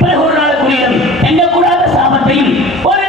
பிறகு ஒரு நாளுக்குரிய எங்கக்கூடாத சாபத்தையும் ஒரு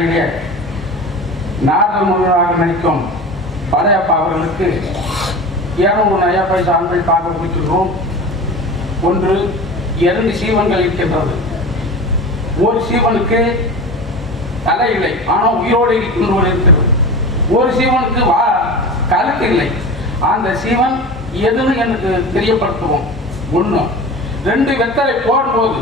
மேடையிலே நாடக முழுவதாக நடிக்கும் பழையப்பா அவர்களுக்கு 200 நயா பைசா அன்பளிப்பாக கொடுக்கின்றோம். ஒன்று 2 சீவன்கள் இருக்கின்றது. ஒரு சீவனுக்கு தலை இல்லை, ஆனால் உயிரோடு இருக்கின்ற இருக்கிறது. ஒரு சீவனுக்கு கழுத்து இல்லை. அந்த சீவன் எதுன்னு எனக்கு தெரியப்படுத்துவோம். 1 2 வெத்தலை போடும்போது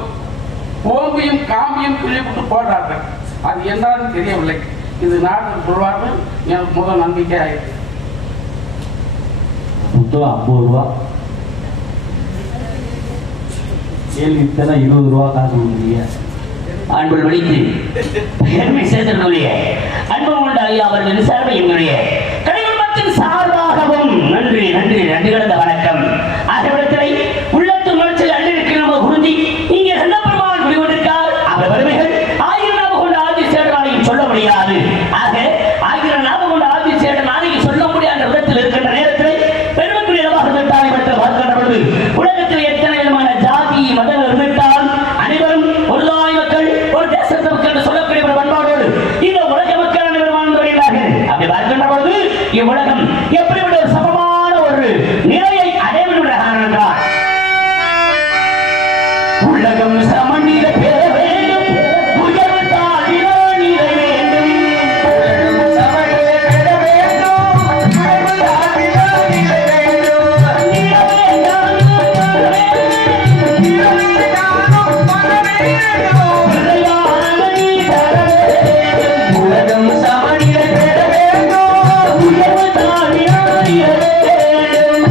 கோம்பியும் காம்பியும் கிள்ளிவிட்டு போடுறார்கள். அது என்னன்னு தெரியவில்லை. இது நாட்டில் சொல்வார்கள். எனக்கு முதல் நம்பிக்கை ஆயிடுச்சு. மொத்தம் 50 ரூபா. கேள்வி இத்தனை 20 ரூபா காசு கொடுக்குறீங்க. அன்புள் வழித்து பெருமை சேர்த்தனுடைய அன்பு கொண்ட ஐயா அவர்களின் சார்பை என்னுடைய கலைக்குடும்பத்தின் சார்பாகவும் நன்றி நன்றி நன்றி கடந்த வணக்கம். ஆகியவற்றை உள்ளத்து முயற்சியில் அள்ளிருக்கிற நம்ம குறிஞ்சி இங்கே சந்தப்பெருமான் குடிகொண்டிருக்கார். அவர் வறுமைகள் 1000 நாம கொண்ட ஆதி சேடனாலையும் சொல்ல முடியாது. ஆக 1000 நாம கொண்ட ஆதி சேடன் நாளைக்கு சொல்ல முடியாத விதத்தில் இருக்கின்ற நேரத்தில் பெருமைக்குரிய தாய் பற்றி பார்க்கின்ற பொழுது உலகத்தில் எத்தனை விதமான ஜாதி மதங்கள் இருந்துவிட்டால் அனைவரும் ஒரு மக்கள் ஒரு தேசத்து மக்கள் என்று சொல்லக்கூடிய ஒரு பண்பாடோடு இந்த உலக மக்கள் அனைவரும் வாழ்ந்து வருகிறார்கள். அப்படி பார்க்கின்ற பொழுது இவ்வுலகம் எப்படிப்பட்ட ஒரு சமமான ஒரு நிலையை அடைய வேண்டும் என்றார். உலகம் சமநில பெற வேண்டும், உயர்வு தாழ்விலோ நிலை வேண்டும். உலகம் சமநிலை பெற வேண்டும், உயர்வு தாழ்விலோ நிலை வேண்டும். உலகம் சமநிலை பெற வேண்டும், உயர்வு தாழ்விலோ நிலை வேண்டும்.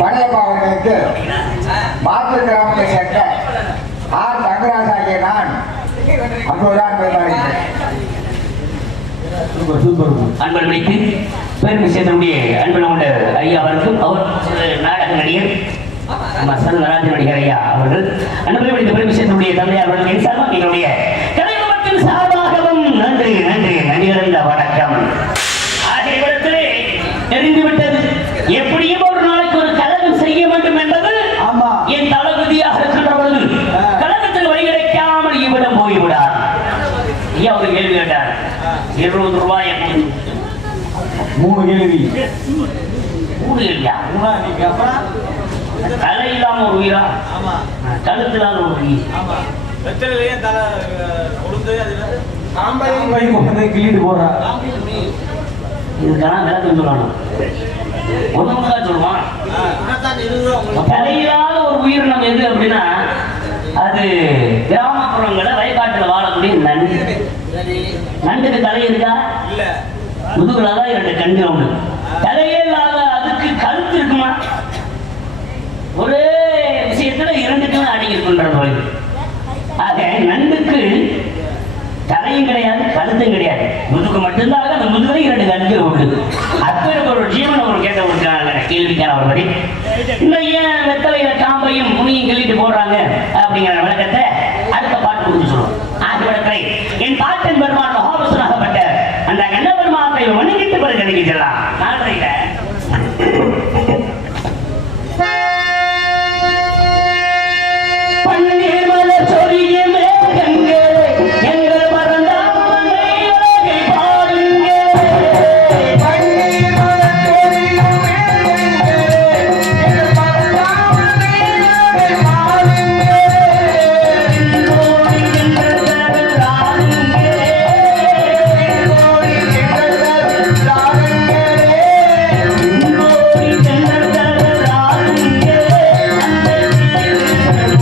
பழையப்பா அவர்களுக்கு மாற்று கிராமத்தை சேர்ந்த ஆர் தங்கராஜ் ஆகிய நான் 50 அன்பன் முடித்து பெருமை சேர்ந்தனுடைய அன்பன் கொண்ட ஐயா அவருக்கும் அவர் நாடக நடிகர் நடராஜன் நடிகர் ஐயா அவர்கள் அன்பனை முடித்த பெருமை சேர்ந்தனுடைய தந்தையார் அவர்கள் சார்பாக எங்களுடைய கலைக்குடும்பத்தின் சார்பாகவும் நன்றி நன்றி நன்றி கலந்த வணக்கம். ஆகிய இடத்திலே தெரிந்துவிட்டது. எப்படியும் ஒரு நாளைக்கு ஒரு கழகம் செய்ய வேண்டும் என்பது என் தளபதியாக இருக்கின்ற பொழுது கழகத்தில் வழி கிடைக்காமல் இவ்விடம் போய்விடார். ஐயா ஒரு கேள்வி கேட்டார். 20 ரூபாய் 3 கேள்வி. 3 கேள்வியா? தலை இல்லாம ஒரு உயிரா, கழுத்து இல்லாத ஒரு உயிர். கிள்ளிட்டு போறா. இதுக்கெல்லாம் விளக்கம் சொல்லணும். ஒண்ணுதான் சொல்லுவான். தலையில்லாத ஒரு உயிரினம் எது அப்படின்னா அது கிராமப்புறங்களை வயக்காட்டுல வாழக்கூடிய நண்டு. நண்டுக்கு தலை இருக்கா? முதுகுலதான் 2 கண்டு உண்டு. தலையே இல்லாத அதுக்கு கழுத்து இருக்குமா? ஒரே விஷயத்துல 2 அடங்கி இருக்கின்ற ஆக நண்டுக்கு தலையும் கிடையாது, கழுத்தும் கிடையாது, முதுகு மட்டும்தான். அந்த முதுகுல 2 கண்கள் உண்டு. அப்பேற்பட்ட ஒரு ஜீவன் அவர் கேட்ட கொடுக்கிறாங்க. கேள்விக்கான ஒரு வரி, இந்த ஏன் வெத்தலையில காம்பையும் முனியும் கிள்ளிட்டு போடுறாங்க அப்படிங்கிற விளக்கத்தை அடுத்த பாட்டு கொடுத்து சொல்லுவோம். ஆகிவிடத்தை என் பாட்டின் பெருமான் மகாபுசனாகப்பட்ட அந்த கண்ண பெருமானை வணங்கிட்டு பிறகு கிடைக்க செல்லாம். நாளையில பன்னீர் மலர் சொரிய மேகங்களே எங்கள் பரந்தாமனை அழகை பாருங்க. பன்னீர் மலர் சொரிய மேகங்களே எங்கள் பரந்தாமனை அழகை பாருங்க. கோடி கிண்டர்கள் ராகுங்களே, கோடி கிண்டர்கள் ராகுங்களே, கோடி கிண்டர்கள் ராகுங்களே, அந்த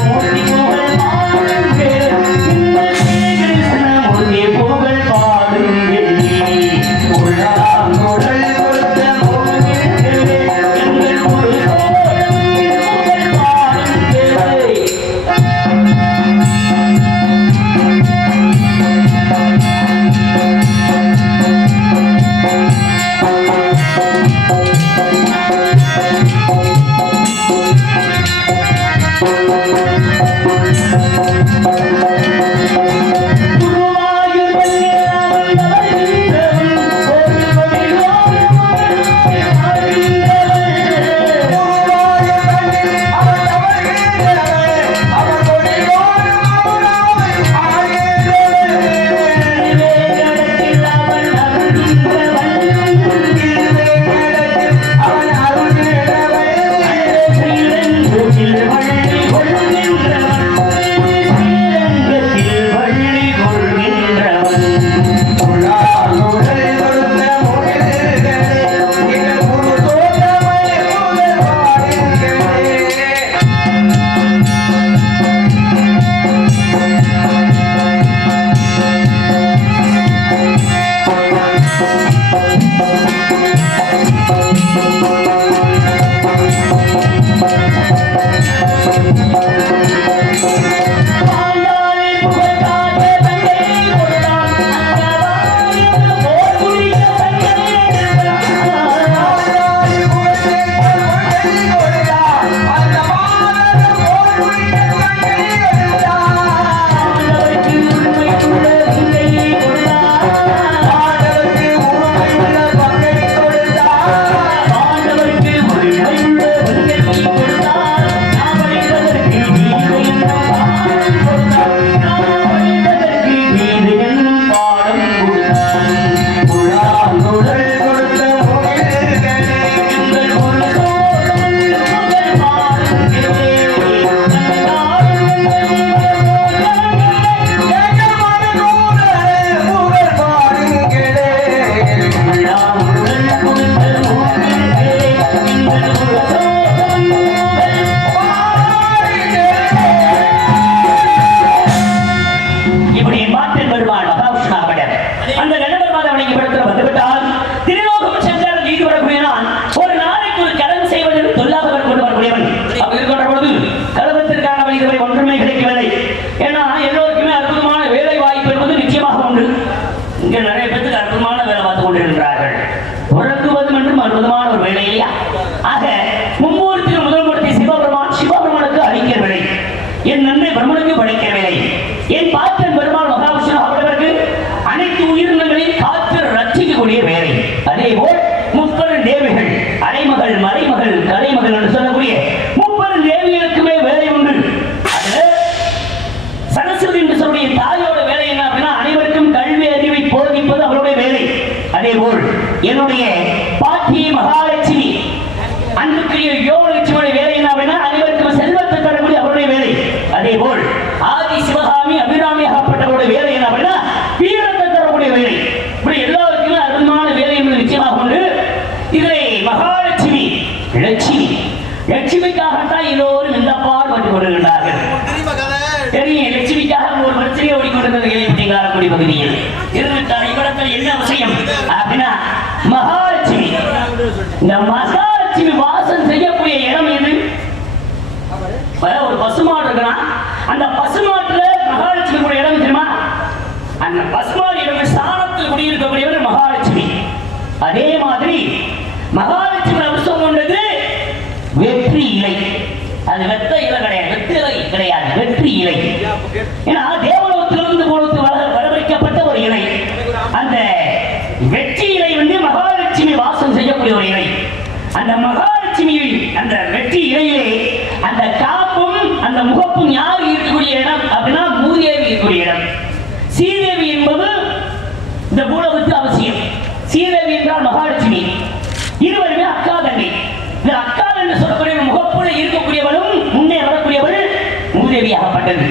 புகழ் பாடுங்க. உள்ளாங்குழல் கொடுத்த மோகனே, எங்கள் ஒரு புகழ் பாடுங்க. குருவாயூர் வந்தியவன் வருகின்றவன், ஒரு கொடியோடு வருகின்றவன். குருவாயூர் வந்தில் அவன் தவறுகின்றவன், அவன் கொடியோடு மௌனாவை ஆகின்றவன். வேகத்தில் அவன் அருகின்றவன், அவன் அருள்கிறவன். ஸ்ரீரங்கத்தில் வள்ளி கொள்கின்றவன், ஸ்ரீரங்கத்தில் வள்ளி கொள்கின்றவன். உள்ளாங்குழல் கொடுத்த மோகனே, எங்கள் புருஷோத்தமை புகழ் பாடுங்களே. ஆண்டாளி புகழ் காத்த தந்தை கொடுத்தான், அங்கவாரியம் போர் புரிய தந்தை கொடுத்தான். ஆண்டாளி புகழ்ந்தேன் கொண்டை கொடுத்தான், அந்த மாதர் போர் புரிய கண்டை கொடுத்தான். ஆண்டவருக்கு உண்மையுள்ள தந்தை கொடுத்தான், ஆண்டவருக்கு உண்மையுள்ள பங்கை கொடுத்தான். ஆண்டவருக்கு உண்மையுள்ள தந்தை கொடுத்தான். நாம் அடைவதற்கு நீதி என்னும் பாடம் கொடுத்தான், நாம் அடைவதற்கு நீதி என்னும் பாடம் கொடுத்தான். உள்ளாங்குழல் கொடுத்த மோகனே, எங்கள் ஒரு சோழன் புகழ் பாடுங்களே. புகழ் பாடுங்களே. இப்படி பாட்டில் வருவான் மகாவிஷ்ணாவிடம். அந்த கணபெருமான் அவனை படுத்த வந்துவிட்டால் திருலோகம் சென்றால் நீதி வரக்கூடியவன். ஒரு நாளைக்கு ஒரு கடன் செய்வதற்கு தொல்லாதவன் கொண்டு வரக்கூடியவன். அப்படி இருக்கின்ற பொழுது கலவத்திற்கான இதுவரை ஒன்றுமே கிடைக்கவில்லை. ஏன்னா எல்லோருக்குமே அற்புதமான வேலை வாய்ப்பு என்பது நிச்சயமாக உண்டு. இங்க நிறைய பேருக்கு அற்புதமான வேலை பார்த்துக் கொண்டிருக்கிறார்கள். உறங்குவதும் என்றும் அற்புதமான ஒரு வேலை இல்லையா? ஆக மும்மூர்த்திகள் முதல் மூர்த்தி சிவபெருமான், சிவபெருமானுக்கு அளிக்கிற வேலை, என் நன்மை பிரம்மனுக்கு படைக்கிற வேலை, என் பாட்டன் பெருமாள் மகாவிஷ்ணு அவர்களுக்கு அனைத்து உயிரினங்களையும் காத்து ரட்சிக்கக்கூடிய வேலை. அதே போல் 30 தேவிகள், அரைமகள், மறைமகள், கலைமகள் என்று சொல்லக்கூடிய 30 தேவிகளுக்குமே வேலை உண்டு. அதுல சரஸ்வதி என்று சொல்லக்கூடிய தாயோட வேலை என்ன அப்படின்னா அனைவருக்கும் கல்வி அறிவை போதிப்பது அவருடைய வேலை. அதே போல் என்னுடைய பாட்டி மகாலட்சுமி அன்புக்குரிய யோகலட்சுமியுடைய வேலை என்ன அப்படின்னா அனைவருக்கும் செல்வத்தை தரக்கூடிய அவருடைய வேலை. அதே போல் ஆதி சிவகாமி அபிராமி ஆகப்பட்டவருடைய வேலை என்ன அப்படின்னா வீரத்தை தரக்கூடிய வேலை. இப்படி எல்லாருக்குமே அருமையான வேலை என்பது நிச்சயமாக உண்டு. இதிலே மகாலட்சுமி லட்சுமி, லட்சுமிக்காகத்தான் எல்லோரும் இந்த பாடுபட்டு கொண்டிருக்கிறார்கள். தெரியும், லட்சுமிக்காக ஒரு பிரச்சனையை ஓடிக்கொண்டிருந்தது கேள்விப்பட்டீங்களா? குடி பகுதியில் இருந்துட்டார். இவ்விடத்தில் என்ன விஷயம் அப்படின்னா மகாலட்சுமி, இந்த மகாலட்சுமி வாசம் செய்யக்கூடிய இடம் எது? ஒரு பசுமாடு இருக்கிறான். அந்த பசுமாட்டுல மகாலட்சுமி அந்த வெற்றி இலை வந்து மகாலட்சுமி வாசம் செய்யக்கூடிய ஒரு இலை. அந்த மகாலட்சுமி அந்த வெற்றி இலையிலே அந்த காப்பும் அந்த முகப்பும் யார் இருக்கக்கூடிய இடம் அப்படின்னா மூதேவி இருக்கக்கூடிய இடம். சீதேவி என்பது இந்த பூலோகத்து அவசியம். சீதேவி என்றால் மகாலட்சுமி. இருவருமே அக்கா தங்கை. இந்த அக்கா என்று சொல்லக்கூடிய முகப்புல இருக்கக்கூடியவளும் முன்னே வரக்கூடியவள் மூதேவியாகப்பட்டது.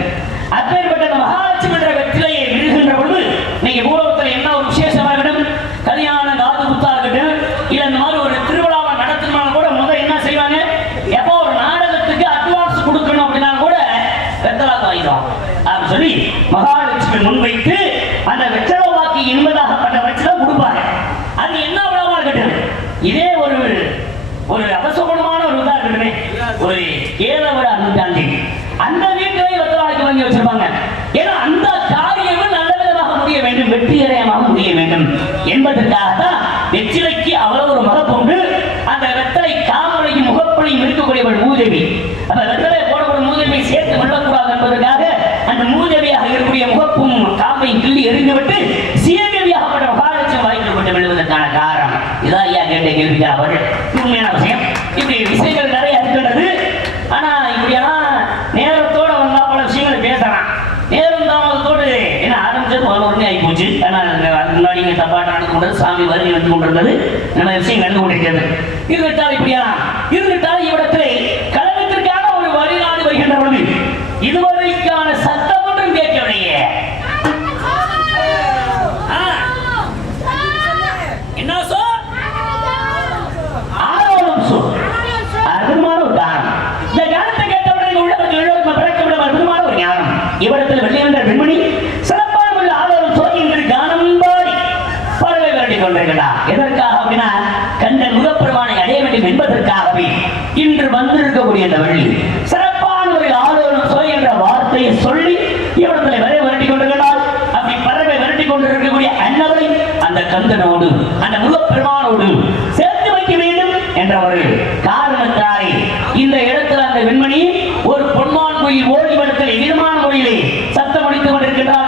அப்பேற்பட்ட மகாலட்சுமி என்ற வெற்றிலையை விழுகின்ற பொழுது நீங்க பூலோகத்தில் என்ன ஒரு விசேஷமா இருக்கட்டும், கல்யாணம் காது குத்தா இருக்கட்டும், இல்ல இந்த மாதிரி ஒரு திருவிழாவை நடத்தணும்னா கூட முதல் என்ன செய்வாங்க, எப்போ ஒரு நாடகத்துக்கு அட்வான்ஸ் கொடுக்கணும் அப்படின்னா கூட வெத்தலாக்கு வாங்கிடுவாங்க அப்படின்னு சொல்லி மகாலட்சுமி முன்வைத்து அந்த வெற்றலை வாக்கி என்பதாகப்பட்ட வெற்றிலை கொடுப்பாங்க. அது என்ன விழாவா இருக்கட்டும், இதே ஒரு அபசகுணமான ஒரு இதா இருக்கட்டுமே, ஒரு ஏழவர நூற்றாண்டு அந்த வீட்டிலே வெத்தலாக்கு வாங்கி வச்சிருப்பாங்க. ஏன்னா அந்த காரியமும் நல்ல விதமாக முடிய வேண்டும், வெற்றிகரமாக முடிய வேண்டும் என்பதற்காகத்தான் வெற்றிலைக்கு அவ்வளவு ஒரு மகப்புண்டு. அந்த வெத்தலை காமலையும் முகப்பலையும் இருக்கக்கூடியவள் மூதேவி. அந்த வெத்தலை போடக்கூடிய மூதேவியை சேர்த்து கொள்ளக்கூடாது என்பதற்காக அந்த மூதேவியாக இருக்கக்கூடிய முகப்பும் காமையும் கிள்ளி எறிந்துவிட்டு சீதேவியாகப்பட்ட மகாலட்சுமி வாய்ப்பு கொண்டு விழுவதற்கான காரணம் இதான். ஐயா கேட்ட கேள்வி அவர் உண்மையான விஷயம். இப்படி விஷயங்கள் நிறைய இருக்கின்றது. ஆனா இப்படியெல்லாம் நேரத்தோட வந்தா பல விஷயங்கள் பேசலாம். நேரம் தாமதத்தோடு என்ன ஆரம்பிச்சது 11 ஆகி போச்சு. ஆனா அதுக்கு முன்னாடி இங்க தப்பாட்டம் நடந்து கொண்டது, சாமி வருகை வந்து கொண்டிருந்தது, நல்ல விஷயம் நடந்து கொண்டிருக்கிறது. இருந்துட்டால் இப்படியெல்லாம் இருந்துட்டால் இவ்விடத்திலே கழகத்திற்கான ஒரு வழிநாடு வருகின்ற பொழுது இதுவரைக்கான சத்தம் ஒன்றும் கேட்கவில்லையே. என்ன சொல் ஆரோலம் சொல் அருமான ஒரு காரணம். இந்த காரணத்தை கேட்டவுடன் உள்ளவர்கள் பிறக்கப்படும் அற்புதமான ஒரு ஞானம். இவ்விடத்தில் வெள்ளியன்ற பெண்மணி சிறப்பான உள்ள ஆரோலம் சொல் என்று கானம் பாடி பறவை விரட்டி கொண்டிருக்கிறார். எதற்காக அப்படின்னா கண்ட முகப்பெருமானை அடைய வேண்டும் என்பதற்காகவே இன்று வந்திருக்கக்கூடிய இந்த வள்ளி சிறப்பான ஒரு ஆரோலம் சொல் என்ற வார்த்தையை சொல்லி இவ்விடத்தில் வரை விரட்டி கொண்டிருக்கிறார். அப்படி பறவை விரட்டி கொண்டிருக்கக்கூடிய அன்னவரை அந்த கந்தனோடு அந்த முகப்பெருமானோடு சேர்த்து வைக்க வேண்டும் என்ற ஒரு காரணத்தாலே இந்த இடத்துல அந்த வெண்மணி ஒரு பொன்மான் கோயில் ஓடிவடத்தில் எதிர்மான கோயிலை சத்தம் அடித்துக் கொண்டிருக்கின்றார்.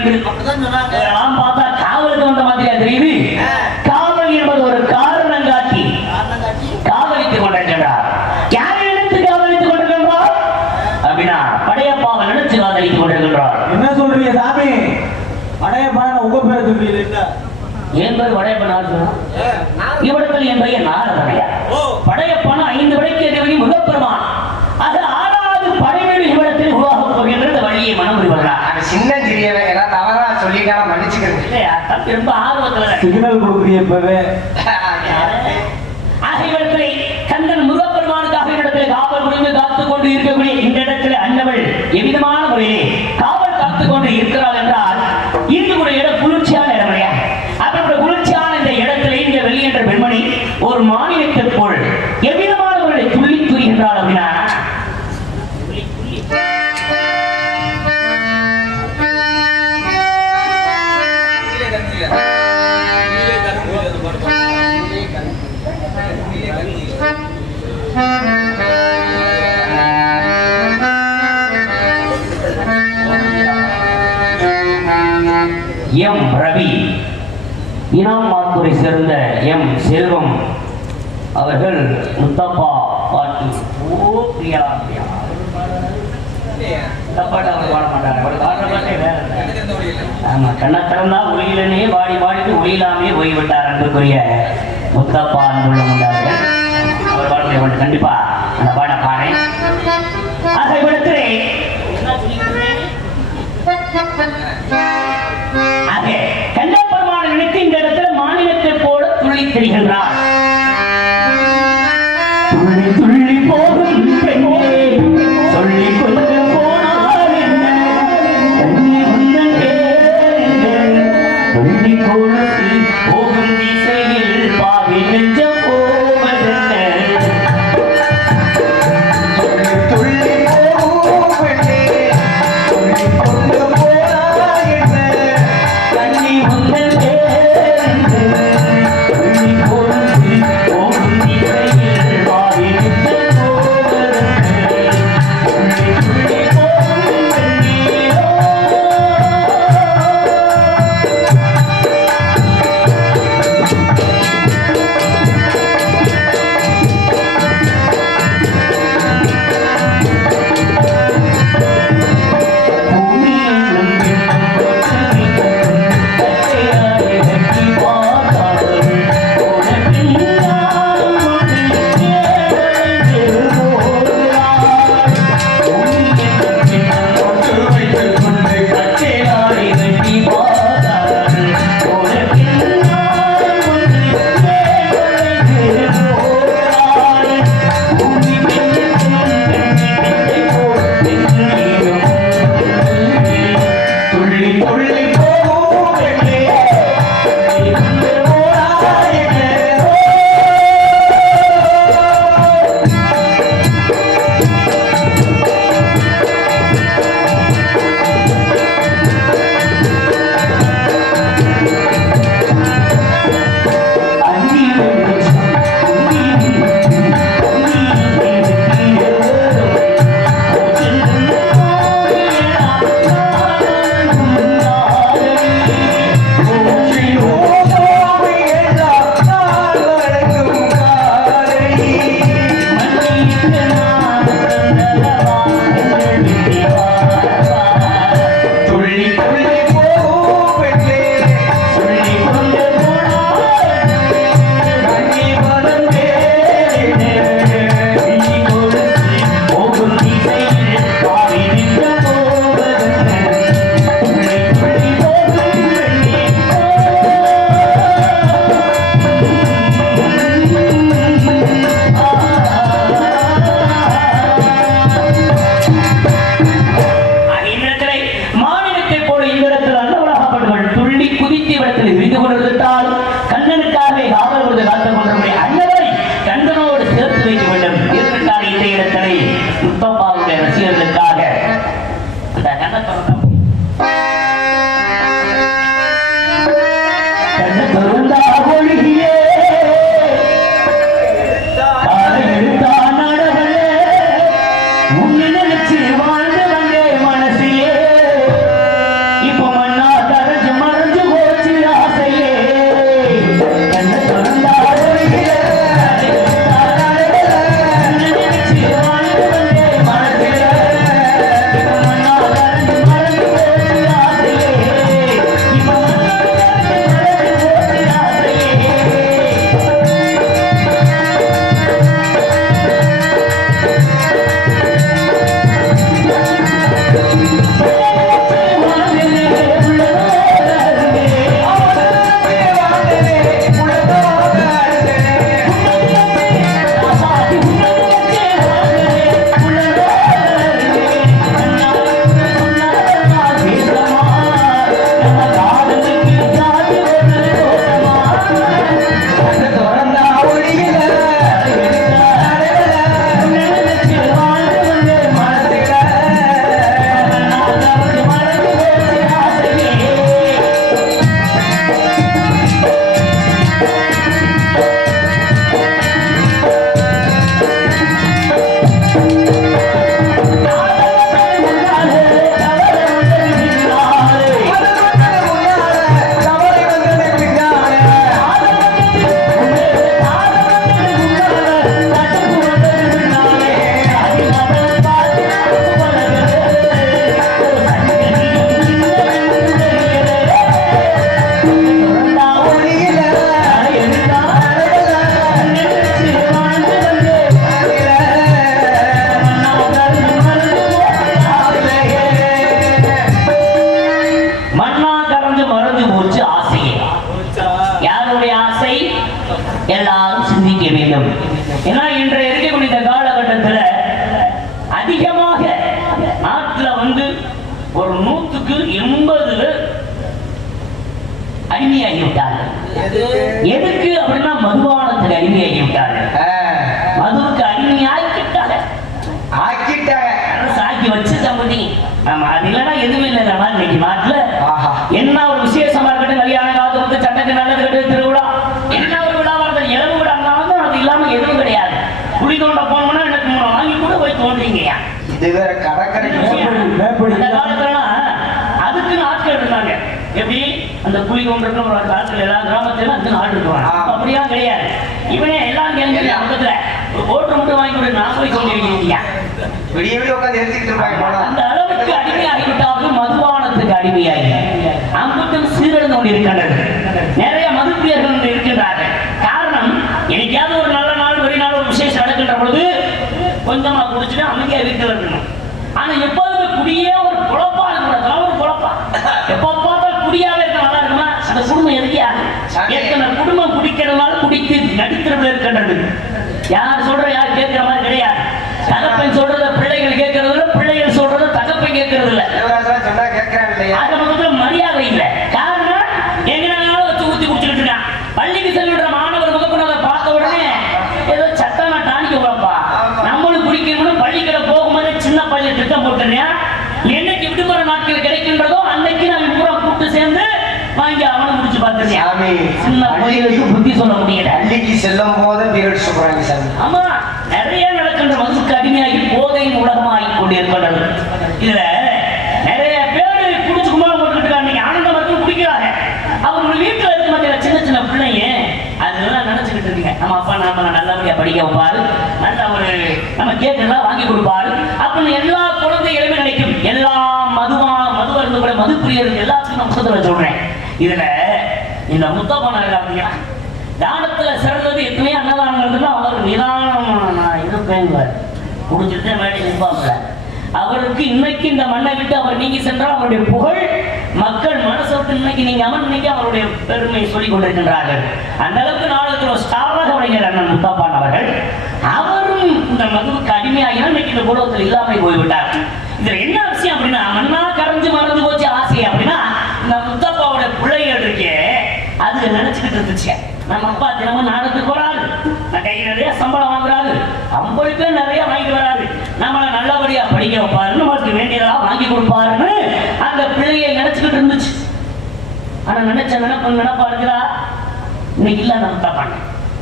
என்று நான் பார்த்தா காவலுக்கு வந்த மாதிரியா தெரியுது. காவல் என்பது ஒரு காரணம் காட்டி காவலித்துக் கொண்டிருக்கின்றார். யாரை நினைத்து காவலித்துக் கொண்டிருக்கின்றார் அப்படின்னா படையப்பாவை நினைச்சு காதலித்துக் கொண்டிருக்கின்றார். என்ன சொல்றீங்க சாமி? படையப்பா உங்க பேரை சொல்றீங்க. என் பேர் படையப்பன். இவ்விடத்தில் என் பையன் நாரதனையா. படையப்பான 5 விடைக்கு எதிர்வகை முகப்பெருமான். அது 6வது படைவீடு இவ்விடத்தில் உருவாகப் போகின்ற இந்த வழியை மனம் புரிவர்களார். சின்ன சிறியவன் ஏதாவது தவறா சொல்லிக்கான மன்னிச்சுக்கிறது. இல்லையா தப்பி ரொம்ப ஆர்வத்துல சிக்னல் கொடுக்குறீங்க இப்பவே. ஆகியவற்றை கந்தன் முருகப்பெருமானுக்காக இடத்தில் காவல் புரிந்து காத்துக் கொண்டு இருக்கக்கூடிய இந்த இடத்துல அன்னவள் எவ்விதமான முறையிலே காவல் காத்துக் கொண்டு இருக்கிறாள் என்றால் இருக்கக்கூடிய இடம் குளிர்ச்சியான இடமையா. அப்படி குளிர்ச்சியான இந்த இடத்துல இந்த வெள்ளி என்ற பெண்மணி ஒரு மாநிலத்திற்குள் எவ்விதமான முறையில் துள்ளி துரிகின்றாள் அப்படின்னா எம் ரவி இனாம் மாத்தூரை சேர்ந்த எம் செல்வம் அவர்கள் முத்தப்பா பாட்டு பிரியா தப்பாட்ட அவர் பாட மாட்டாங்க. அவர் பாடுற பாட்டே வேற. ஆமா, கண்ணை திறந்தா ஒளியிலே வாடி வாடிட்டு ஒளியிலாமே போய்விட்டார் அன்புக்குரிய முத்தப்பா அன்புள்ள முண்டார்கள். அவர் பாடலை கண்டிப்பா அந்த பாட பாடேன். ஆக இவ்விடத்திலே கண்ணப்பெருமானை நினைத்து இந்த இடத்துல மாநிலத்தை போல துள்ளி திரிகின்றார். துள்ளி துள்ளி போகும் பெண்ணே சொல்லி கொண்டு போனார் என்ன கண்ணி வந்தே துள்ளி கொடுத்து போகும் திசையில் பாவி நெஞ்சம் போவதென்ன வந்து ஒரு 100க்கு 80 அடிமையாகி விட்டார்கள். எதுக்கு அப்படின்னா மதுபானத்துக்கு அடிமையாகி விட்டார்கள். மதுவுக்கு அடிமையாக்கிட்டாங்க, சாக்கி வச்சு தம்பி. ஆமா, அது இல்லைன்னா எதுவுமே இல்லை. இன்னைக்கு நாட்டுல என்ன ஒரு விசேஷமா இருக்கட்டும், கல்யாண காலத்து வந்து சட்டக்கு நல்லது கட்டு திருவிழா, என்ன ஒரு விழாவா இருந்தாலும் இளவு விழா இருந்தாலும் அது இல்லாம எதுவும் கிடையாது. குடி தோண்ட போனோம்னா எனக்கு வாங்கி கூட போய் தோன்றீங்க. அந்த காலத்துலலாம் அதுக்குன்னு ஆட்கள் இருந்தாங்க. எப்படி அந்த குழி தோன்றதுக்கு ஒரு காலத்துல எல்லா கிராமத்திலும் அதுக்குன்னு ஆள் இருக்குவாங்க. அப்படிலாம் கிடையாது. இவனே எல்லாம் கேள்வி பக்கத்துல ஒரு ஓட்டு மட்டும் வாங்கி கொடு, நான் போய் தோண்டிருக்கீங்க. அந்த அளவுக்கு அடிமையாகிவிட்டார்கள், மதுபானத்துக்கு அடிமையாகி அம்புட்டும் சீரழிந்து கொண்டிருக்கின்றது. நிறைய மதுப்பிரியர்கள் இருக்கின்றார்கள். காரணம், என்னைக்காவது ஒரு நல்ல நாள் வெளிநாள் ஒரு விசேஷம் நடக்கின்ற பொழுது கொஞ்சமா குடிச்சுட்டு அமைதியா வீட்டில் இருக்கணும். ஆனா எப்போதுமே குடியே ஒரு குழப்பா இருக்கக்கூடாது. ஒரு குழப்பா எப்போ பார்த்தாலும் குடியாவே இருக்க நல்லா இருக்குமா? அந்த குடும்பம் எதுக்கியா? எத்தனை குடும்பம் குடிக்கிறதுனால குடித்து நடித்திரவில் இருக்கின்றது. யார் சொல்ற யார் கேட்கிற மாதிரி கிடையாது. தகப்பன் சொல்றத பிள்ளைகள் கேட்கறது இல்லை, பிள்ளைகள் சொல்றத தகப்பன் கேட்கறது இல்லை. மரியாதை இல்லை. காரணம், எங்கனாலும் வச்சு ஊத்தி குடிச்சுக்கிட்டு இருக்கான். பள்ளிக்கு செல்கின்ற மாணவர் முதற்கொண்டு அதை பார்த்த உடனே ஏதோ சத்தான டானிக்க போறப்பா, நம்மளும் குடிக்கணும்னு பள்ளிக்கடை போகும்போது சின்ன பள்ளி திட்டம் போட்டுறேன். என்னைக்கு விடுமுறை நாட்கள் கிடைக்கின்றதோ அன்னைக்கு நான் பூரா கூட்டு சேர்ந்து வாங்கி அவனை முடிச்சு பார்த்துருக்கேன். சின்ன பள்ளிகளுக்கு புத்தி சொல்ல முடியல. பள்ளிக்கு செல்லும் போது பீரியட் சொல்றாங்க சார். ஆமா, நிறைய நடக்கின்ற மதுக்கு அடிமையாகி போதையின் உலகமாகி கொண்டிருக்கின்றது. இதுல நிறைய பேர் குடிச்சு கும்பலம் போட்டுக்கிட்டு அன்னைக்கு ஆனந்தம் வரைக்கும் குடிக்கிறாங்க. அவங்க வீட்டுல இருக்க மாட்டேங்க சின்ன சின்ன பிள்ளைங்க அதெல்லாம் நினைச்சுக்கிட்டு இருக்கீங்க, நம்ம அப்பா நம்ம நல்லபடியா படிக்க வைப்பாரு, நல்ல ஒரு நம்ம கேட்டெல்லாம் வாங்கி கொடுப்பாரு அப்படின்னு எல்லா குழந்தைகளுமே நினைக்கும். எல்லா மது அருந்து கூட மது பிரியர்கள் எல்லாத்துக்கும் நான் புத்தகத்துல சொல்றேன். இதுல இந்த முத்தப்பன அப்படின்னா தானத்துல சிறந்தது எத்தனையோ அன்னதானங்கிறதுல அவர் நிதானமா நான் இருப்பேங்க குடிச்சிட்டு மேடி நிற்பாப்புல. அவருக்கு இன்னைக்கு இந்த மண்ணை விட்டு அவர் நீங்கி சென்றால் அவருடைய புகழ் மக்கள் மனசை விட்டு இன்னைக்கு நீங்க அவன் இன்னைக்கு அவருடைய பெருமையை சொல்லிக் கொண்டிருக்கின்றார்கள். அந்த அளவுக்கு நாளுக்கு ஒரு ஸ்டாராக உடைஞர் அண்ணன் முத்தப்பான் அவர்கள். அவரும் இந்த மதுவுக்கு அடிமையாகினா இன்னைக்கு இந்த குடும்பத்தில் இல்லாமல் போய்விட்டார். இதுல என்ன விஷயம் அப்படின்னா, மண்ணா கரைஞ்சு மறந்து போச்சு ஆசை அப்படின்னா, இந்த முத்தப்பாவோட பிள்ளைகள் இருக்கே அது நினைச்சுக்கிட்டு இருந்துச்சு. நம்ம அப்பா தினமும் நாடகத்துக்கு வராது, கை நிறைய சம்பளம் வாங்குறாரு, 50 பேர் நிறைய வாங்கிட்டு வராரு, நம்மளை நல்லபடியா படிக்க வைப்பாரு, நம்மளுக்கு வேண்டியதெல்லாம் வாங்கி கொடுப்பாருன்னு அந்த பிள்ளையை நினைச்சுக்கிட்டு இருந்துச்சு. ஆனா நினைச்ச நினைப்பா இருக்கிறா இன்னைக்கு இல்ல. நம்ம தப்பாங்க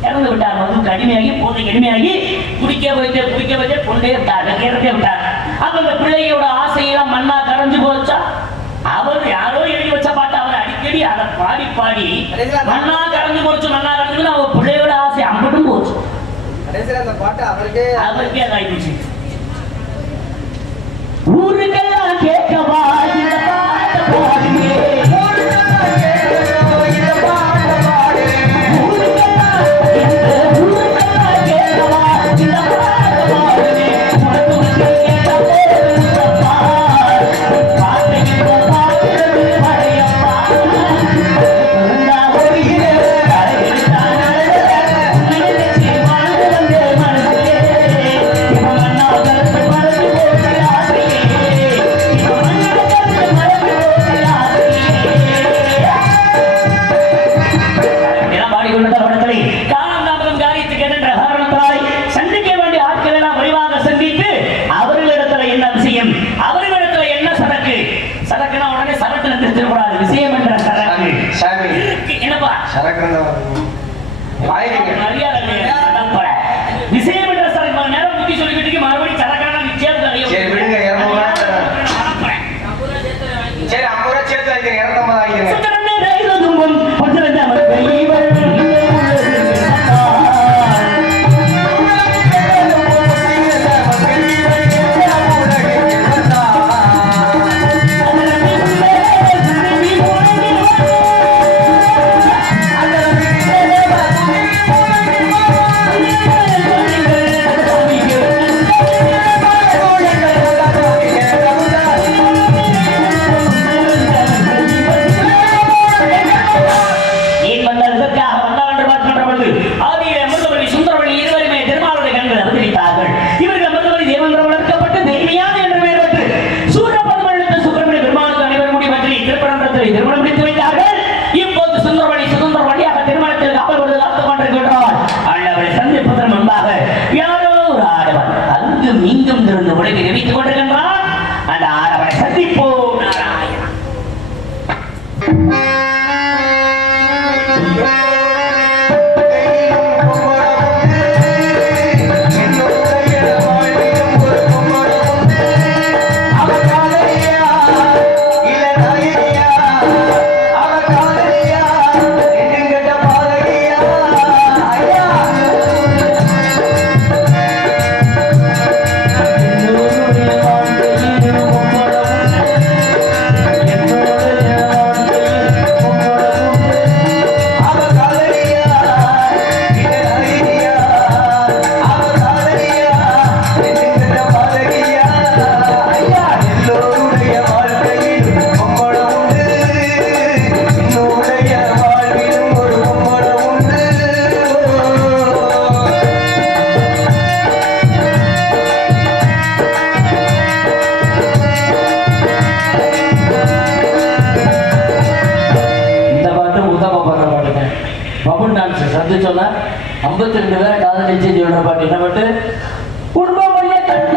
இறந்து விட்டார். மதுவுக்கு அடிமையாகி போதைக்கு அடிமையாகி குடிக்க வைத்து கொண்டே விட்டார், இறந்தே விட்டார். அப்ப அந்த பிள்ளையோட ஆசையெல்லாம் மண்ணா கரைஞ்சு போச்சா. அவர் யாரோ எழுதி வச்ச பாட்டு அவர் அடிக்கடி அதை பாடி பாடி மண்ணா கரைஞ்சு போச்சு, மண்ணா கரைஞ்சு அவர் பிள்ளையோட ஆசை அம்பட்டும் போச்சு. அவருக்கே அதாயிடுச்சு. ஊருக்கெல்லாம் கேட்கவா இந்த பாட்டு பாடுங்க, விஷயம் என்ற சரக்கு நேரம் புத்தி சொல்லிக்கிட்டு மறுபடியும் சரக்கான நிச்சயம் சரி 50 ரூபா சேர்த்து வைக்கிறேன், 250 ஆகிக்கிறேன். வந்து சொன்னா 52 பேரை காதலிச்சு சொல்ற பாட்டு என்ன பாட்டு? குடும்பம் கண்ட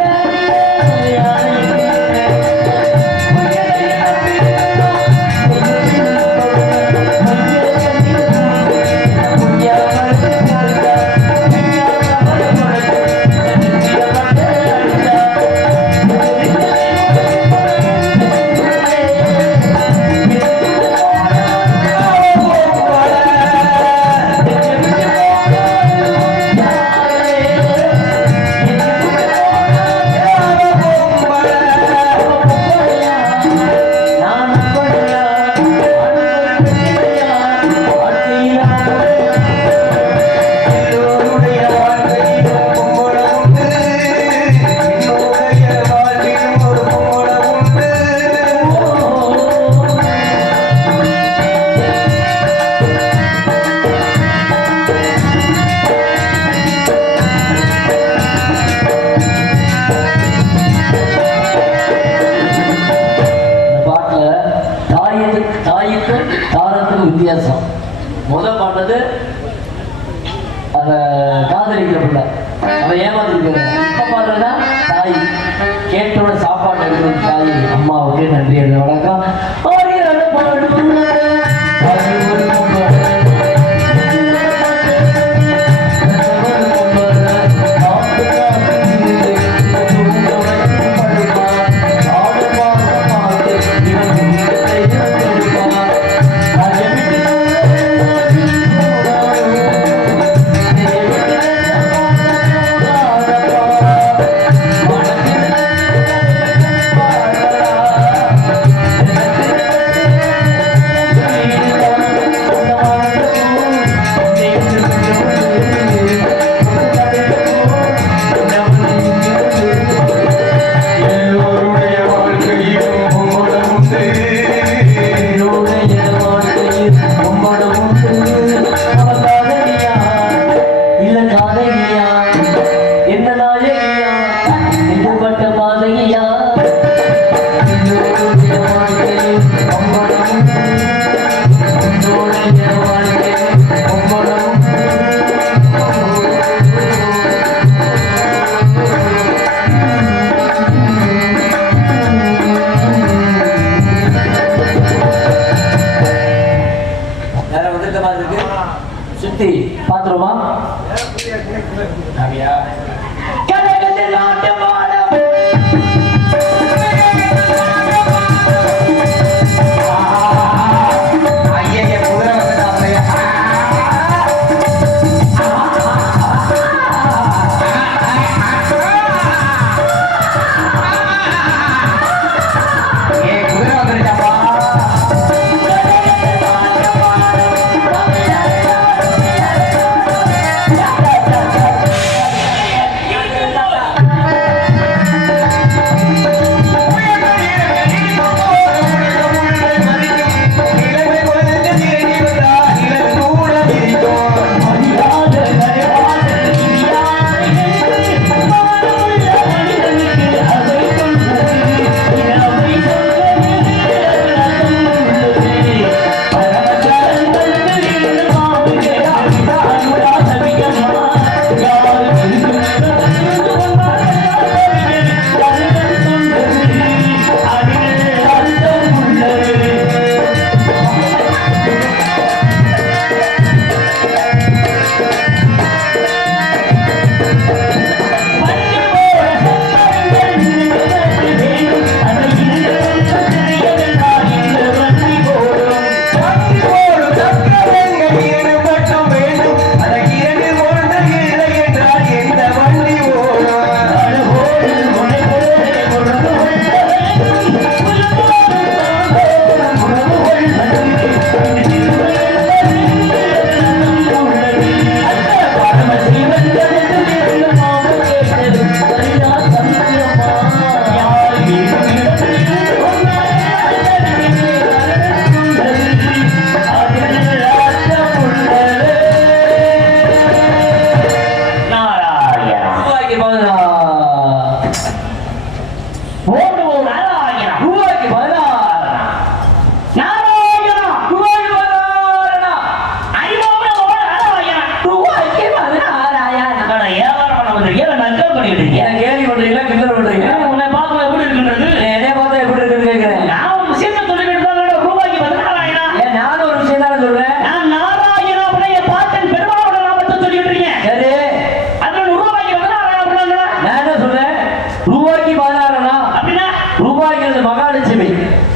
வித்தியாசம். முதல் பாட்டது அந்த காதலிக்கிற பிள்ளை அவன் ஏமாத்திருக்க. இப்ப பாடுறதா தாய் கேட்டோட சாப்பாடு எடுக்கணும். தாய் அம்மாவுக்கு நன்றி எழுத வணக்கம்.